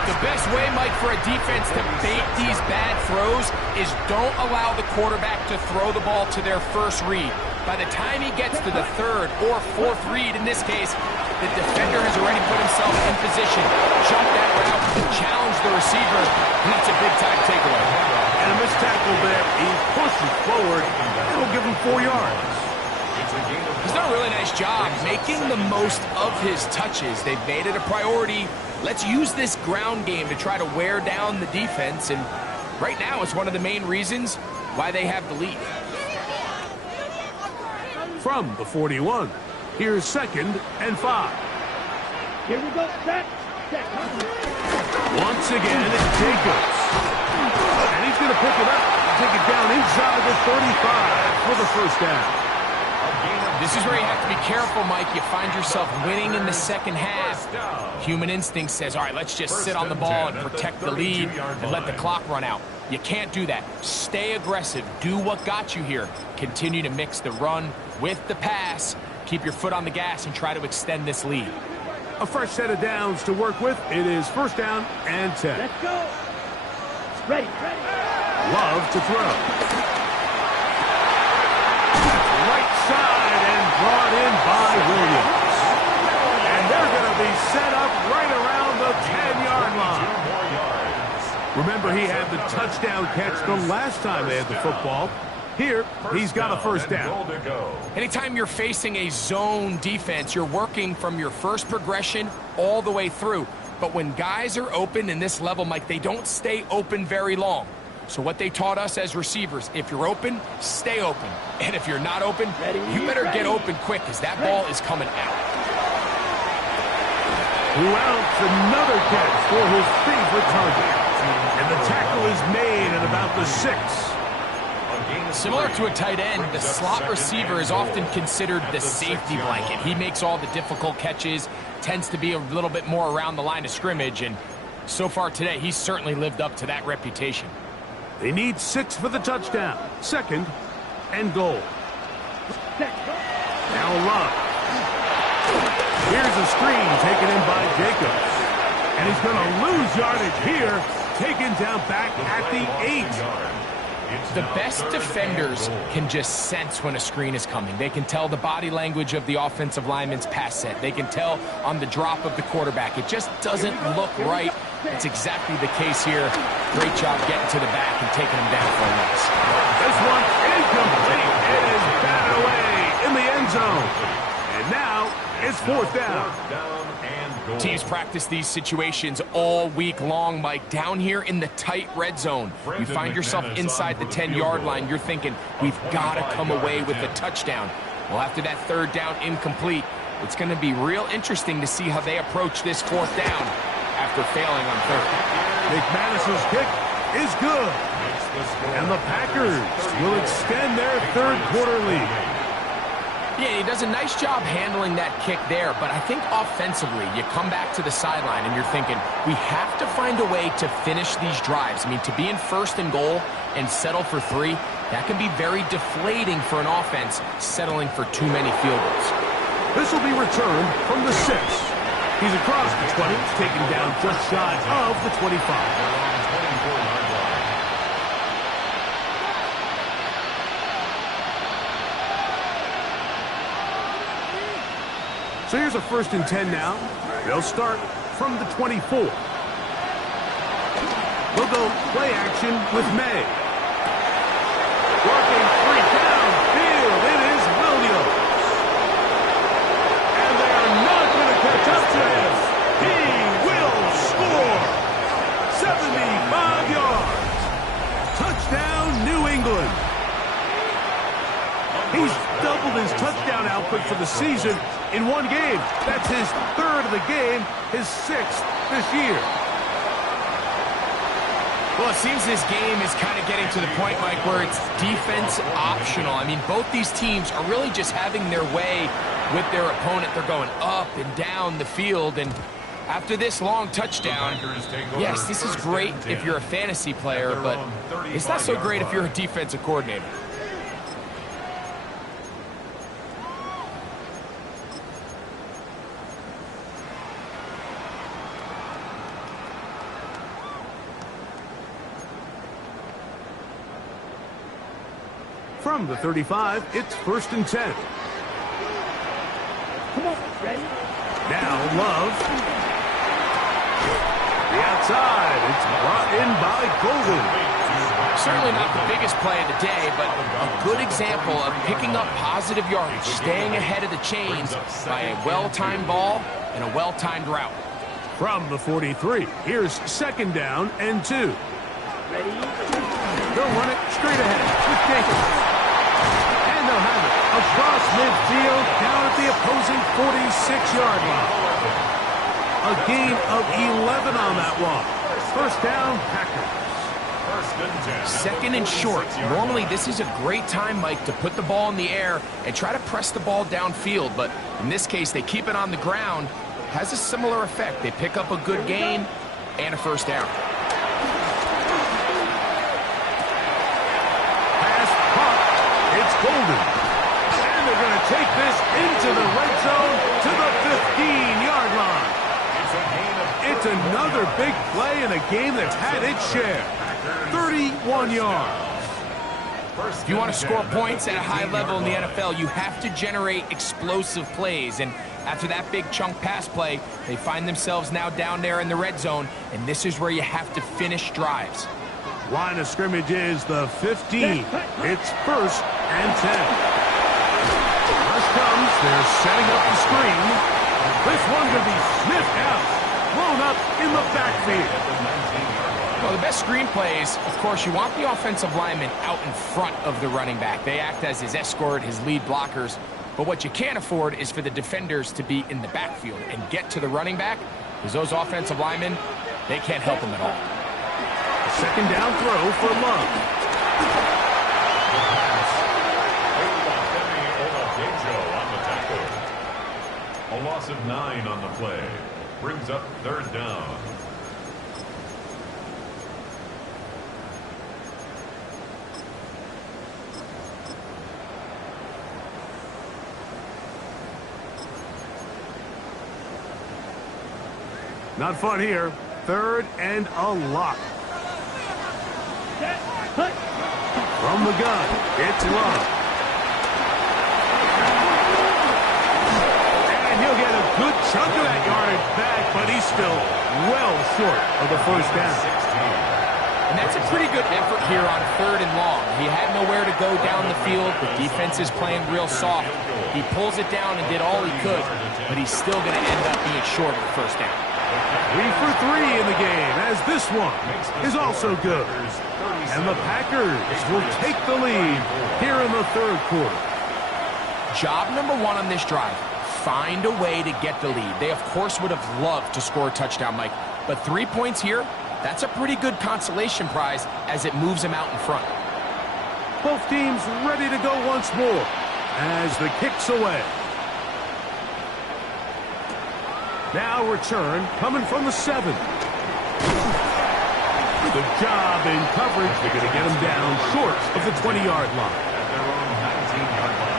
The best way, Mike, for a defense to bait these bad throws is don't allow the quarterback to throw the ball to their first read. By the time he gets to the 3rd or 4th read, in this case, the defender has already put himself in position, jumped that route, challenged the receiver, and that's a big-time takeaway. And a missed tackle there. He pushes forward. It'll give him 4 yards. He's done a really nice job making the most of his touches. They've made it a priority. Let's use this ground game to try to wear down the defense, and right now it's one of the main reasons why they have the lead. From the 41, here's 2nd and 5. Here we go, set. Once again, it's Jacobs. And he's going to pick it up and take it down inside the 35 for the 1st down. This is where you have to be careful, Mike. You find yourself winning in the 2nd half. Human instinct says, all right, let's just sit on the ball and protect the lead and let the clock run out. You can't do that. Stay aggressive. Do what got you here. Continue to mix the run with the pass. Keep your foot on the gas and try to extend this lead. A fresh set of downs to work with. It is 1st down and 10. Let's go. Ready. Love to throw. Right side and brought in by Williams. And they're going to be set up right around the 10-yard line. Remember, he had the touchdown catch the last time they had the football. Here, he's got a 1st down. Anytime you're facing a zone defense, you're working from your first progression all the way through. But when guys are open in this level, Mike, they don't stay open very long. So what they taught us as receivers, if you're open, stay open. And if you're not open, you better get open quick because that ball is coming out. Lountz, another catch for his favorite target. And the tackle is made at about the 6. Similar to a tight end, the slot receiver is often considered the safety blanket. He makes all the difficult catches, tends to be a little bit more around the line of scrimmage, and so far today, he's certainly lived up to that reputation. They need 6 for the touchdown. 2nd and goal. Now Love. Here's a screen taken in by Jacobs. And he's going to lose yardage here. Taken down back at the 8. The best defenders can just sense when a screen is coming. They can tell the body language of the offensive lineman's pass set. They can tell on the drop of the quarterback. It just doesn't look right. It's exactly the case here. Great job getting to the back and taking him down for a loss. This one incomplete. It is batted away in the end zone. And now it's 4th down. Teams practice these situations all week long, Mike. Down here in the tight red zone, you find yourself inside the 10-yard line. You're thinking, we've got to come away with a touchdown. Well, after that 3rd down incomplete, it's going to be real interesting to see how they approach this 4th down after failing on 3rd. McManus's kick is good. And the Packers will extend their 3rd quarter lead. Yeah, he does a nice job handling that kick there, but I think offensively, you come back to the sideline and you're thinking, we have to find a way to finish these drives. I mean, to be in first and goal and settle for 3, that can be very deflating for an offense settling for too many field goals. This will be returned from the 6. He's across the 20, taken down just shy of the 25. So here's a 1st and 10 now. They'll start from the 24. They'll go play action with May. Working 3 downfield. It is Williams. And they are not going to catch up to him. He will score. 75 yards. Touchdown, New England. He's doubled his touchdown output for the season in one game. That's his 3rd of the game, his 6th this year. Well, it seems this game is kind of getting to the point, Mike, where it's defense optional. I mean, both these teams are really just having their way with their opponent. They're going up and down the field, and after this long touchdown, yes, this is great if you're a fantasy player, but it's not so great if you're a defensive coordinator. From the 35, it's 1st and 10. Come on, ready? Now Love. The outside. It's brought in by Golden. Certainly not the biggest play of the day, but a good example of picking up positive yardage, staying ahead of the chains by a well-timed ball and a well-timed route. From the 43, here's 2nd down and 2. Ready? They'll run it straight ahead with Jenkins. And they'll have it across midfield down at the opposing 46-yard line. A gain of 11 on that one. 1st down, Packers. 2nd and short. Normally, this is a great time, Mike, to put the ball in the air and try to press the ball downfield. But in this case, they keep it on the ground. Has a similar effect. They pick up a good gain and a 1st down. Golden. And they're going to take this into the red zone to the 15-yard line. It's another big play in a game that's had its share. 31 yards. If you want to score points at a high level in the NFL, you have to generate explosive plays. And after that big chunk pass play, they find themselves now down there in the red zone. And this is where you have to finish drives. Line of scrimmage is the 15. It's 1st and 10. Rush comes. They're setting up the screen. This one's going to be sniffed out. Blown up in the backfield. Well, the best screen plays, of course, you want the offensive lineman out in front of the running back. They act as his escort, his lead blockers. But what you can't afford is for the defenders to be in the backfield and get to the running back, because those offensive linemen, they can't help him at all. 2nd down throw for Love. A loss of 9 on the play. Brings up 3rd down. Not fun here. 3rd and a lot. From the gun, it's Love. And he'll get a good chunk of that yardage back, but he's still well short of the 1st down. And that's a pretty good effort here on 3rd and long. He had nowhere to go down the field. The defense is playing real soft. He pulls it down and did all he could, but he's still going to end up being short of the 1st down. 3 for 3 in the game, as this one is also good. And the Packers will take the lead here in the 3rd quarter. Job number 1 on this drive, find a way to get the lead. They, of course, would have loved to score a touchdown, Mike. But 3 points here, that's a pretty good consolation prize as it moves them out in front. Both teams ready to go once more. as the kick's away. Now return coming from the 7. Good job in coverage. They're going to get him down short of the 20-yard line. At their own 19-yard line.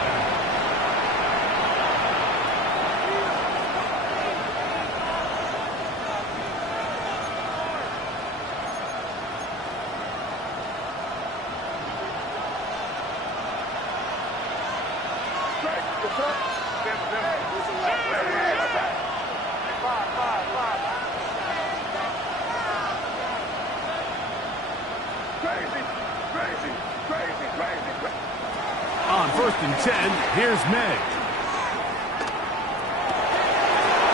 On 1st and 10, here's May.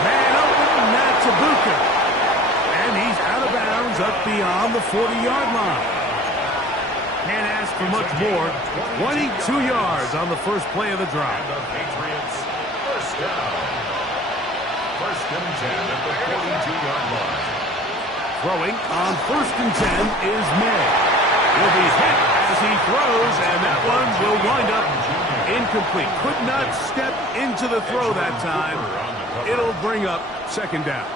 Man open, and that's Ibuka. And he's out of bounds up beyond the 40-yard line. Can't ask for much more. 22 yards on the first play of the drive. And the Patriots, first down. 1st and 10 at the 42-yard line. Throwing on 1st and 10 is May. He'll be hit as he throws, and that one will wind up incomplete. Could not step into the throw that time. It'll bring up 2nd down.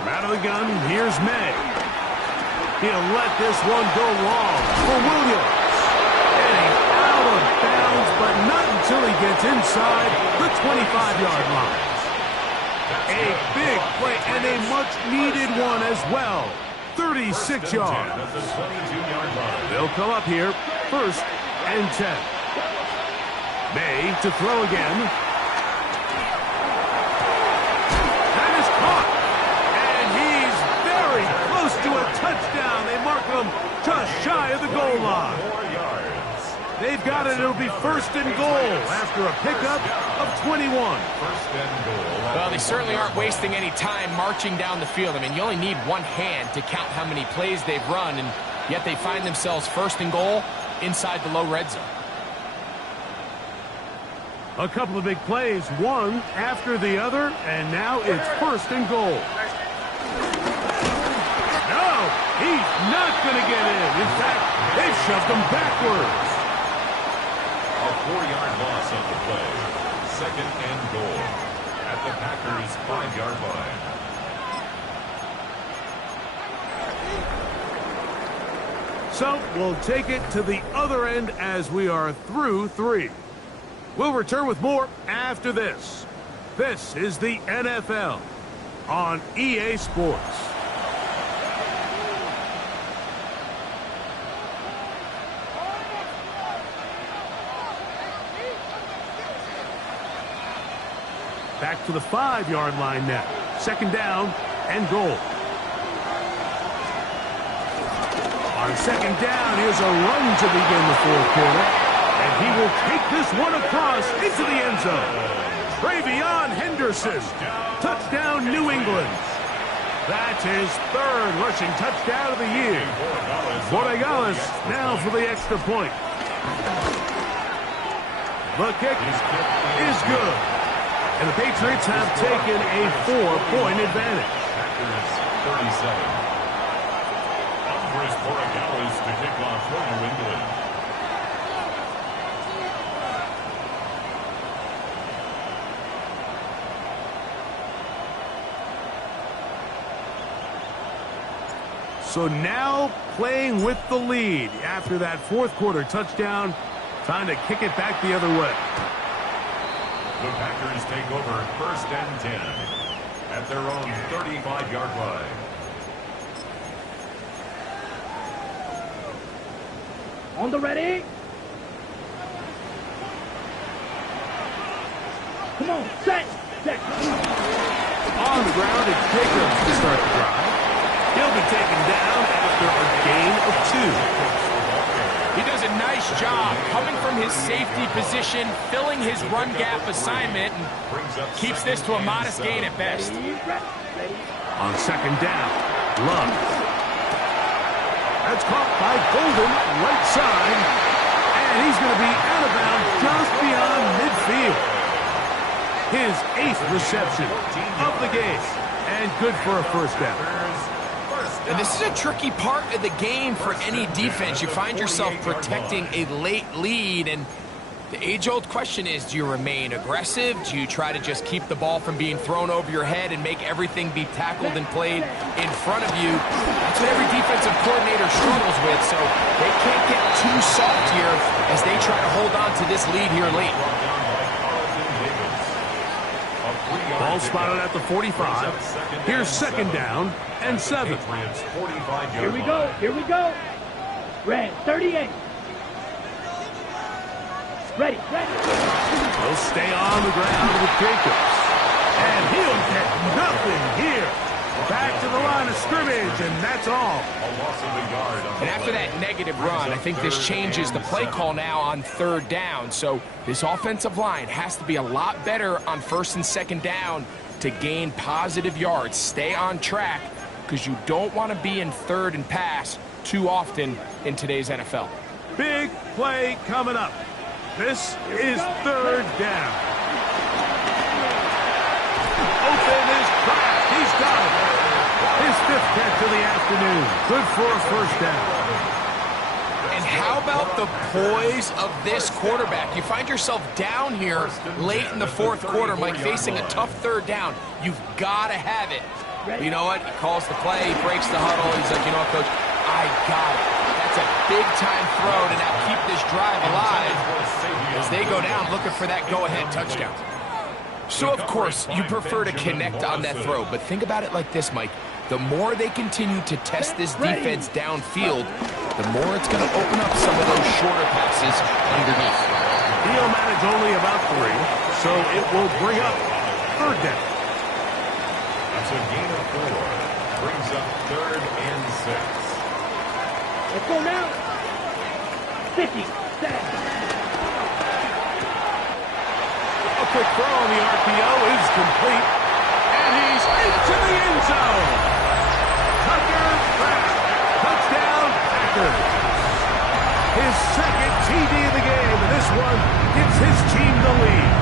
From out of the gun, here's May. He'll let this one go long for Williams. And he's out of bounds, but not until he gets inside the 25-yard line. A big play and a much-needed one as well. 36 yards. At the 22-yard line. They'll come up here, 1st and 10. May to throw again. That is caught. And he's very close to a touchdown. They mark him just shy of the goal line. 4 yards. They've got it. It'll be 1st and goal after a pickup of 21. 1st and goal. Well, they certainly aren't wasting any time marching down the field. I mean, you only need one hand to count how many plays they've run, and yet they find themselves 1st and goal inside the low red zone. A couple of big plays, one after the other, and now it's 1st and goal. No, he's not going to get in. In fact, they've shoved him backwards. A 4-yard loss on the play. 2nd and goal. At the Packers' 5-yard line. So we'll take it to the other end as we are through 3. We'll return with more after this. This is the NFL on EA Sports. Back to the 5-yard line now. 2nd down and goal. On 2nd down, here's a run to begin the 4th quarter. And he will take this one across into the end zone. Travion Henderson. Touchdown, New England. That's his 3rd rushing touchdown of the year. Borregales now for the extra point. The kick is good. And the Patriots have taken a 4-point advantage. Packers 37. Andres Borregales to kick off for New England. So now playing with the lead after that 4th quarter touchdown. Time to kick it back the other way. The Packers take over 1st and 10 at their own 35-yard line. On the ready. Come on, set. On the ground, it's Jacobs to start the drive. He'll be taken down after a gain of 2. He does a nice job coming from his safety position, filling his run gap assignment, and keeps this to a modest gain at best. On 2nd down, Love. That's caught by Golden, right side, and he's going to be out of bounds just beyond midfield. His 8th reception of the game, and good for a 1st down. And this is a tricky part of the game for any defense. You find yourself protecting a late lead, and the age-old question is, do you remain aggressive? Do you try to just keep the ball from being thrown over your head and make everything be tackled and played in front of you? That's what every defensive coordinator struggles with, so they can't get too soft here as they try to hold on to this lead here late. Ball spotted at the 45. Here's second down and 7. Here we go. Here we go. Red 38. Ready, ready. He'll stay on the ground with Jacobs. And he'll get nothing here. Back to the line of scrimmage, and that's all. And after that negative run, I think this changes the play call now on third down. So this offensive line has to be a lot better on first and second down to gain positive yards. Stay on track because you don't want to be in third and pass too often in today's NFL. Big play coming up. This is third down. Open is cracked. He's got it. His 5th catch of the afternoon. Good for a first down. And how about the poise of this quarterback? You find yourself down here late in the 4th quarter, Mike, facing a tough third down. You've got to have it. But you know what? He calls the play, he breaks the huddle. He's like, you know what, Coach? I got it. That's a big-time throw to now keep this drive alive as they go down looking for that go-ahead touchdown. So, of course, you prefer to connect on that throw, but think about it like this, Mike. The more they continue to test this defense downfield, the more it's going to open up some of those shorter passes underneath. He'll manage only about 3, so it will bring up third down. That's a gain of 4. Brings up 3rd and 6. Let's go now. 50, 7. A quick throw on the RPO is complete, and he's into the end zone. Tucker Kraft, touchdown Packers. His 2nd TD of the game, and this one gives his team the lead.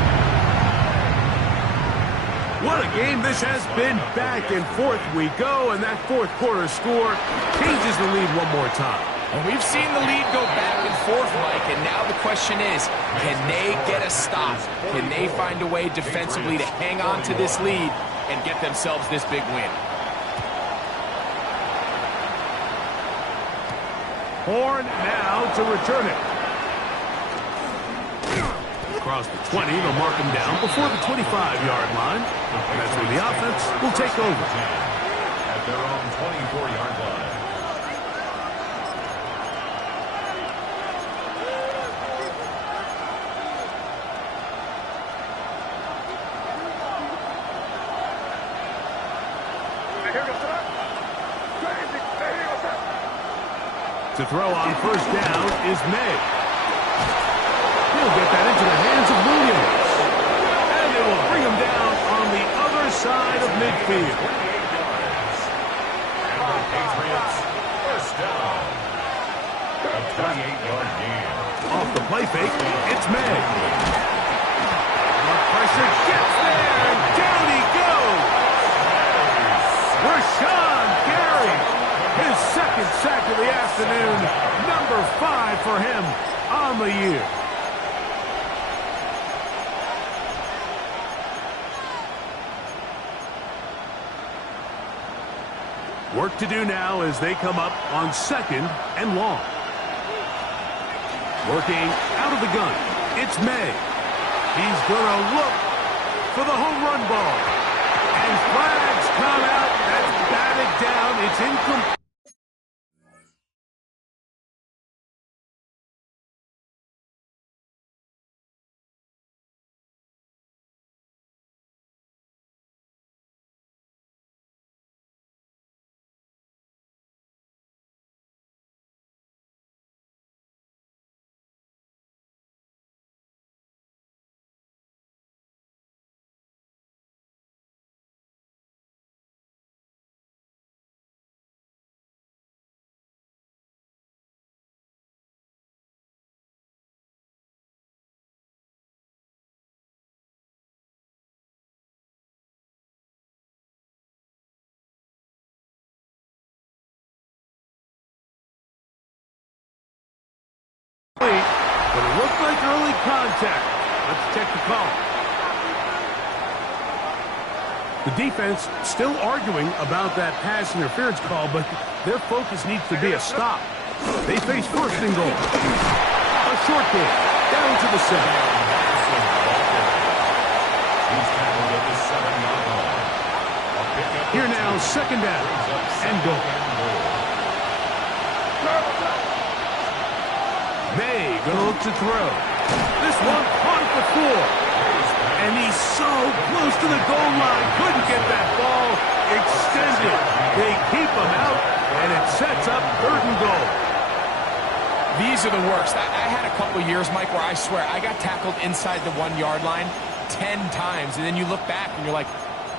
What a game this has been. Back and forth we go, and that 4th quarter score changes the lead one more time. And we've seen the lead go back and forth, Mike, and now the question is, can they get a stop? Can they find a way defensively to hang on to this lead and get themselves this big win? Horn now to return it. Across the 20, they'll mark him down before the 25-yard line. And that's where the offense will take over. At their own 24-yard line. To throw on first down is May. He'll get that into the hands of Williams. And it will bring him down on the other side of midfield. And the Patriots first down. A 28-yard gain. Off the play fake, it's May. Pressure gets there, and down he goes. Rashawn Gary, his 2nd sack of the afternoon, number 5 for him on the year. Work to do now as they come up on 2nd and long. Working out of the gun, it's May. He's going to look for the home run ball. And flags come out. That's batted down. It's incomplete. But it looked like early contact. Let's check the call. The defense still arguing about that pass interference call, but their focus needs to be a stop. They face first and goal. A short game, down to the 7. Here now, second down and goal. May gonna look to throw. This one caught at the 4. And he's so close to the goal line. Couldn't get that ball extended. They keep him out, and it sets up third and goal. These are the worst. I had a couple years, Mike, where I swear I got tackled inside the 1-yard line 10 times. And then you look back and you're like,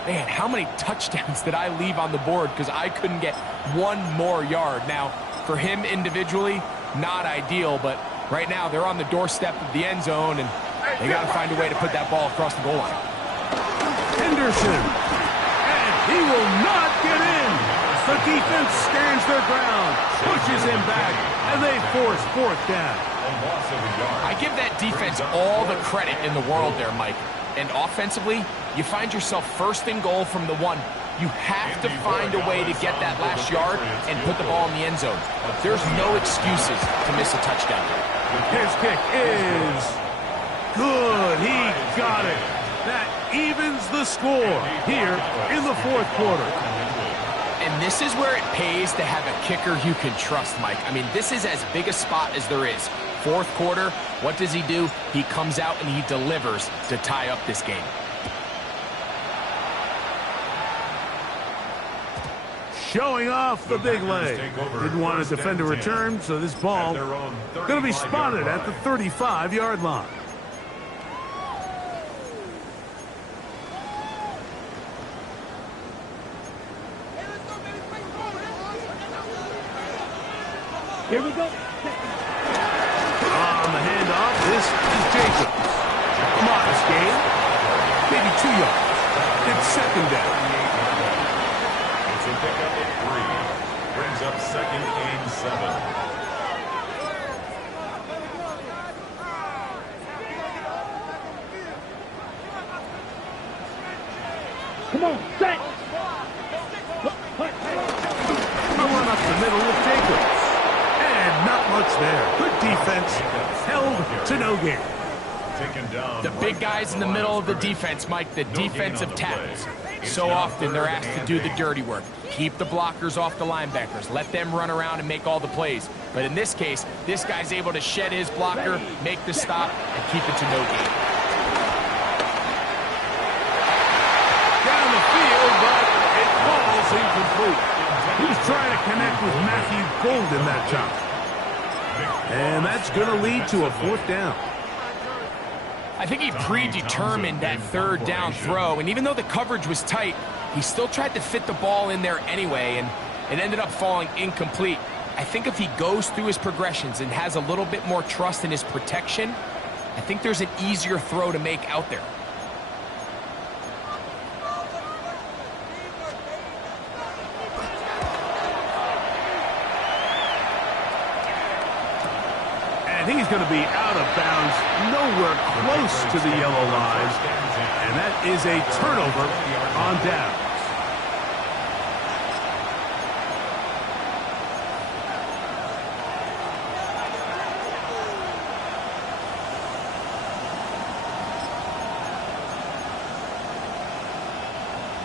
man, how many touchdowns did I leave on the board because I couldn't get one more yard? Now, for him individually, not ideal, but right now they're on the doorstep of the end zone, and they got to find a way to put that ball across the goal line. Henderson, and he will not get in. The defense stands their ground, pushes him back, and they force fourth down. I give that defense all the credit in the world there, Mike. And offensively, you find yourself first and goal from the 1. You have to find a way to get that last yard and put the ball in the end zone. There's no excuses to miss a touchdown. His kick is good. He got it. That evens the score here in the fourth quarter. And this is where it pays to have a kicker you can trust, Mike. I mean, this is as big a spot as there is. Fourth quarter, what does he do? He comes out and he delivers to tie up this game. Showing off the big leg. Didn't want to defend a return, so this ball going to be spotted at the 35-yard line. Here we go. On the handoff, this is Jacobs. A modest gain, maybe 2 yards. It's second down. It's a pickup at 3. Brings up second and 7. Come on, set. Run up the middle with Jacobs. And not much there. Good defense. Held to no gain. The big guys in the middle of the defense, Mike, the defensive tackles. So often they're asked to do the dirty work. Keep the blockers off the linebackers. Let them run around and make all the plays. But in this case, this guy's able to shed his blocker, make the stop, and keep it to no gain. Down the field, but it falls incomplete. He was trying to connect with Matthew Golden that time. And that's going to lead to a fourth down. I think he predetermined that third down throw, and even though the coverage was tight, he still tried to fit the ball in there anyway, and it ended up falling incomplete. I think if he goes through his progressions and has a little bit more trust in his protection, I think there's an easier throw to make out there. And he's going to be out of bounds, nowhere close to the yellow line. And that is a turnover on downs.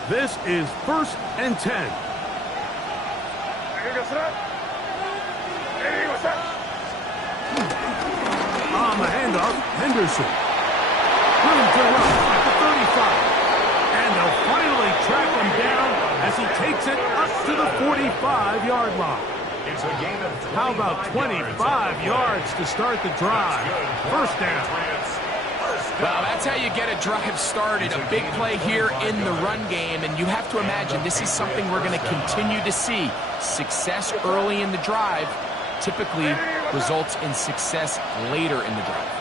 This is first and 10. On the handoff, Henderson. Room to run at the 35. And they'll finally track him down as he takes it up to the 45-yard line. How about 25 yards to start the drive? First down. Well, that's how you get a drive started. A big play here in the run game, and you have to imagine this is something we're going to continue to see. Success early in the drive typically results in success later in the drive.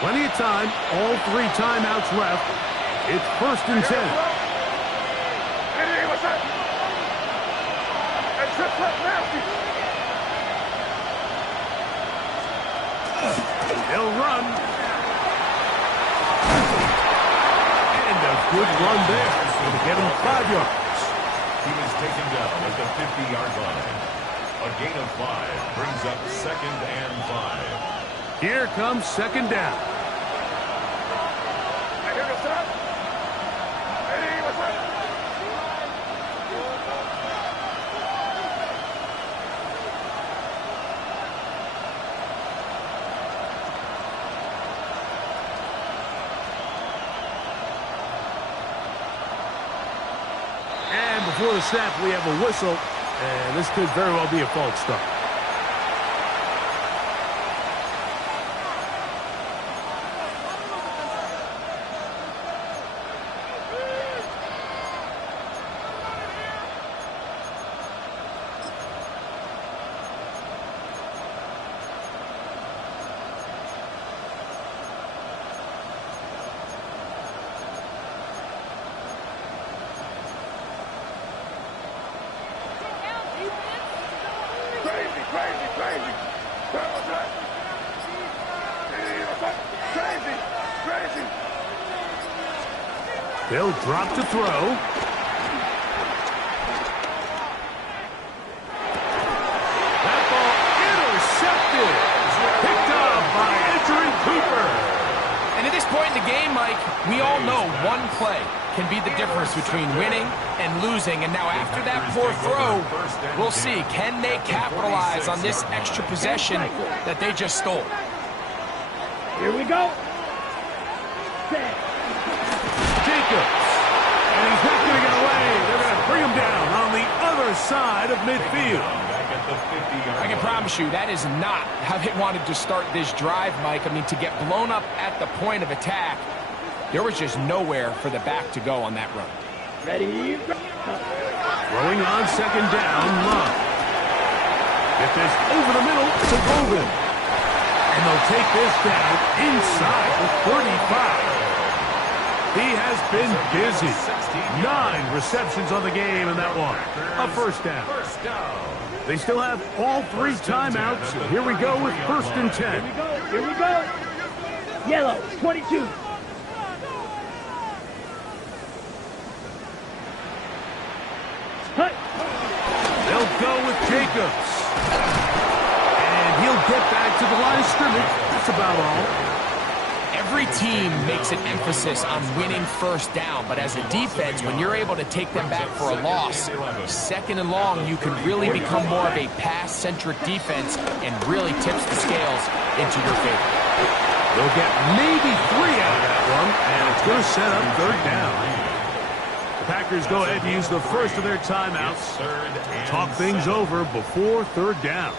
Plenty of time. All 3 timeouts left. It's 1st and 10. They'll run. And a good run there. Going to get him 5 yards. He was taken down at the 50-yard line. A gain of 5 brings up 2nd and 5. Here comes 2nd down. And before the snap, we have a whistle, and this could very well be a false start. They'll drop to throw. That ball intercepted. Picked up by Edgerrin Cooper. And at this point in the game, Mike, we all know one play can be the difference between winning and losing. And now after that poor throw, we'll see, can they capitalize on this extra possession that they just stole? Here we go. Jacobs. And he's not going to get away. They're going to bring him down on the other side of midfield. I can promise you that is not how they wanted to start this drive, Mike. I mean, to get blown up at the point of attack, there was just nowhere for the back to go on that run. Ready? Throwing on 2nd down, Love. Get this over the middle to Golden. And they'll take this down inside the 35. He has been busy. 9 receptions on the game in that one. A 1st down. They still have all 3 timeouts. Here we go with 1st and 10. Here we go. Yellow, 22. Hut. They'll go with Jacobs. And he'll get back to the line of scrimmage. That's about all. Every team makes an emphasis on winning 1st down, but as a defense, when you're able to take them back for a loss, 2nd and long, you can really become more of a pass-centric defense and really tips the scales into your favor. They'll get maybe 3 out of that one, and it's going to set up 3rd down. The Packers go ahead and use the first of their timeouts. Talk things over before 3rd down.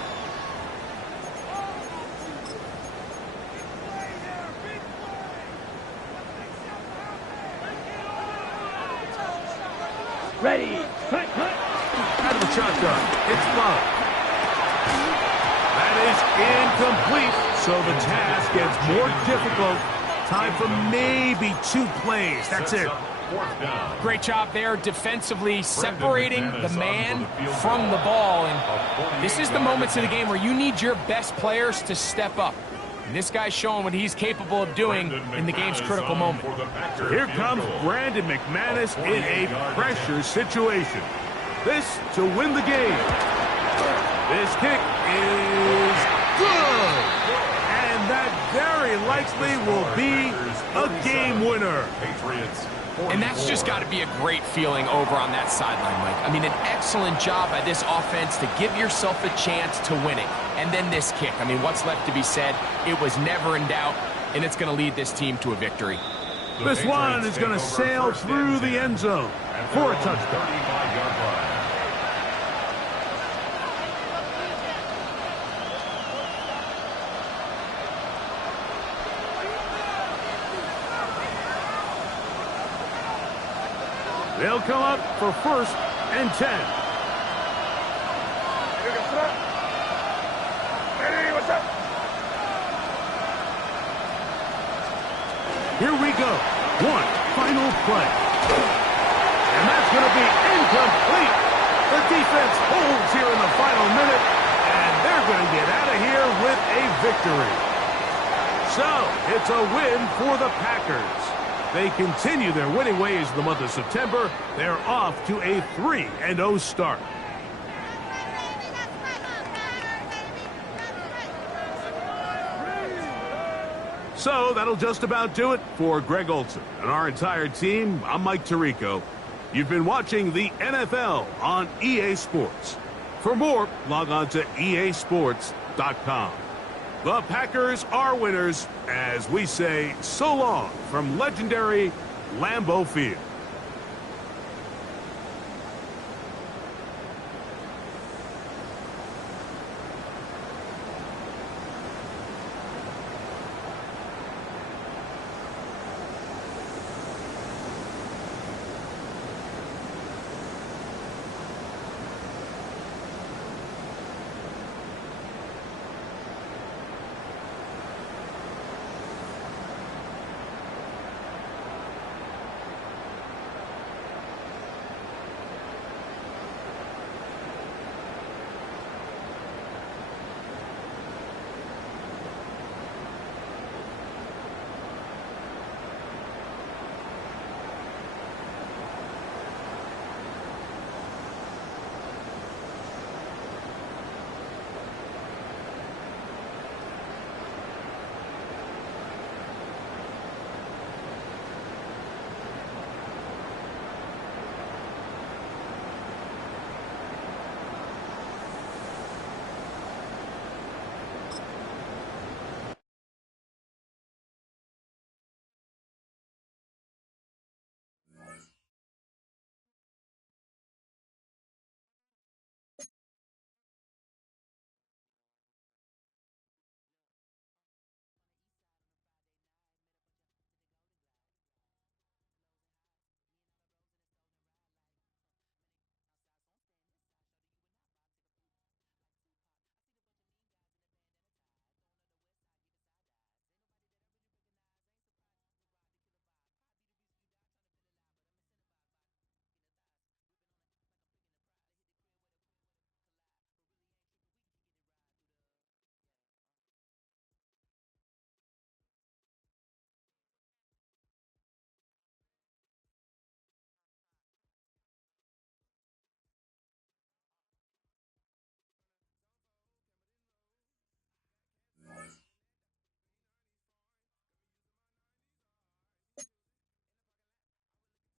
Ready. Hut, hut. Out of the shotgun. It's Love. That is incomplete, so the task gets more difficult. Time for maybe 2 plays. That's it. Great job there defensively, separating the man from the ball. And this is the moments in the game where you need your best players to step up. And this guy's showing what he's capable of doing in the game's critical moment. Here comes Brandon McManus in a pressure situation. This to win the game. This kick is good. And that very likely will be a game winner. And that's just got to be a great feeling over on that sideline, Mike. I mean, an excellent job by this offense to give yourself a chance to win it. And then this kick. I mean, what's left to be said? It was never in doubt, and it's going to lead this team to a victory. This one is going to sail through the end zone for a touchdown. They'll come up for 1st and 10. Here we go. One final play. And that's going to be incomplete. The defense holds here in the final minute, and they're going to get out of here with a victory. So, it's a win for the Packers. They continue their winning ways in the month of September. They're off to a 3-0 start. So that'll just about do it for Greg Olson and our entire team. I'm Mike Tirico. You've been watching the NFL on EA Sports. For more, log on to easports.com. The Packers are winners as we say so long from legendary Lambeau Field.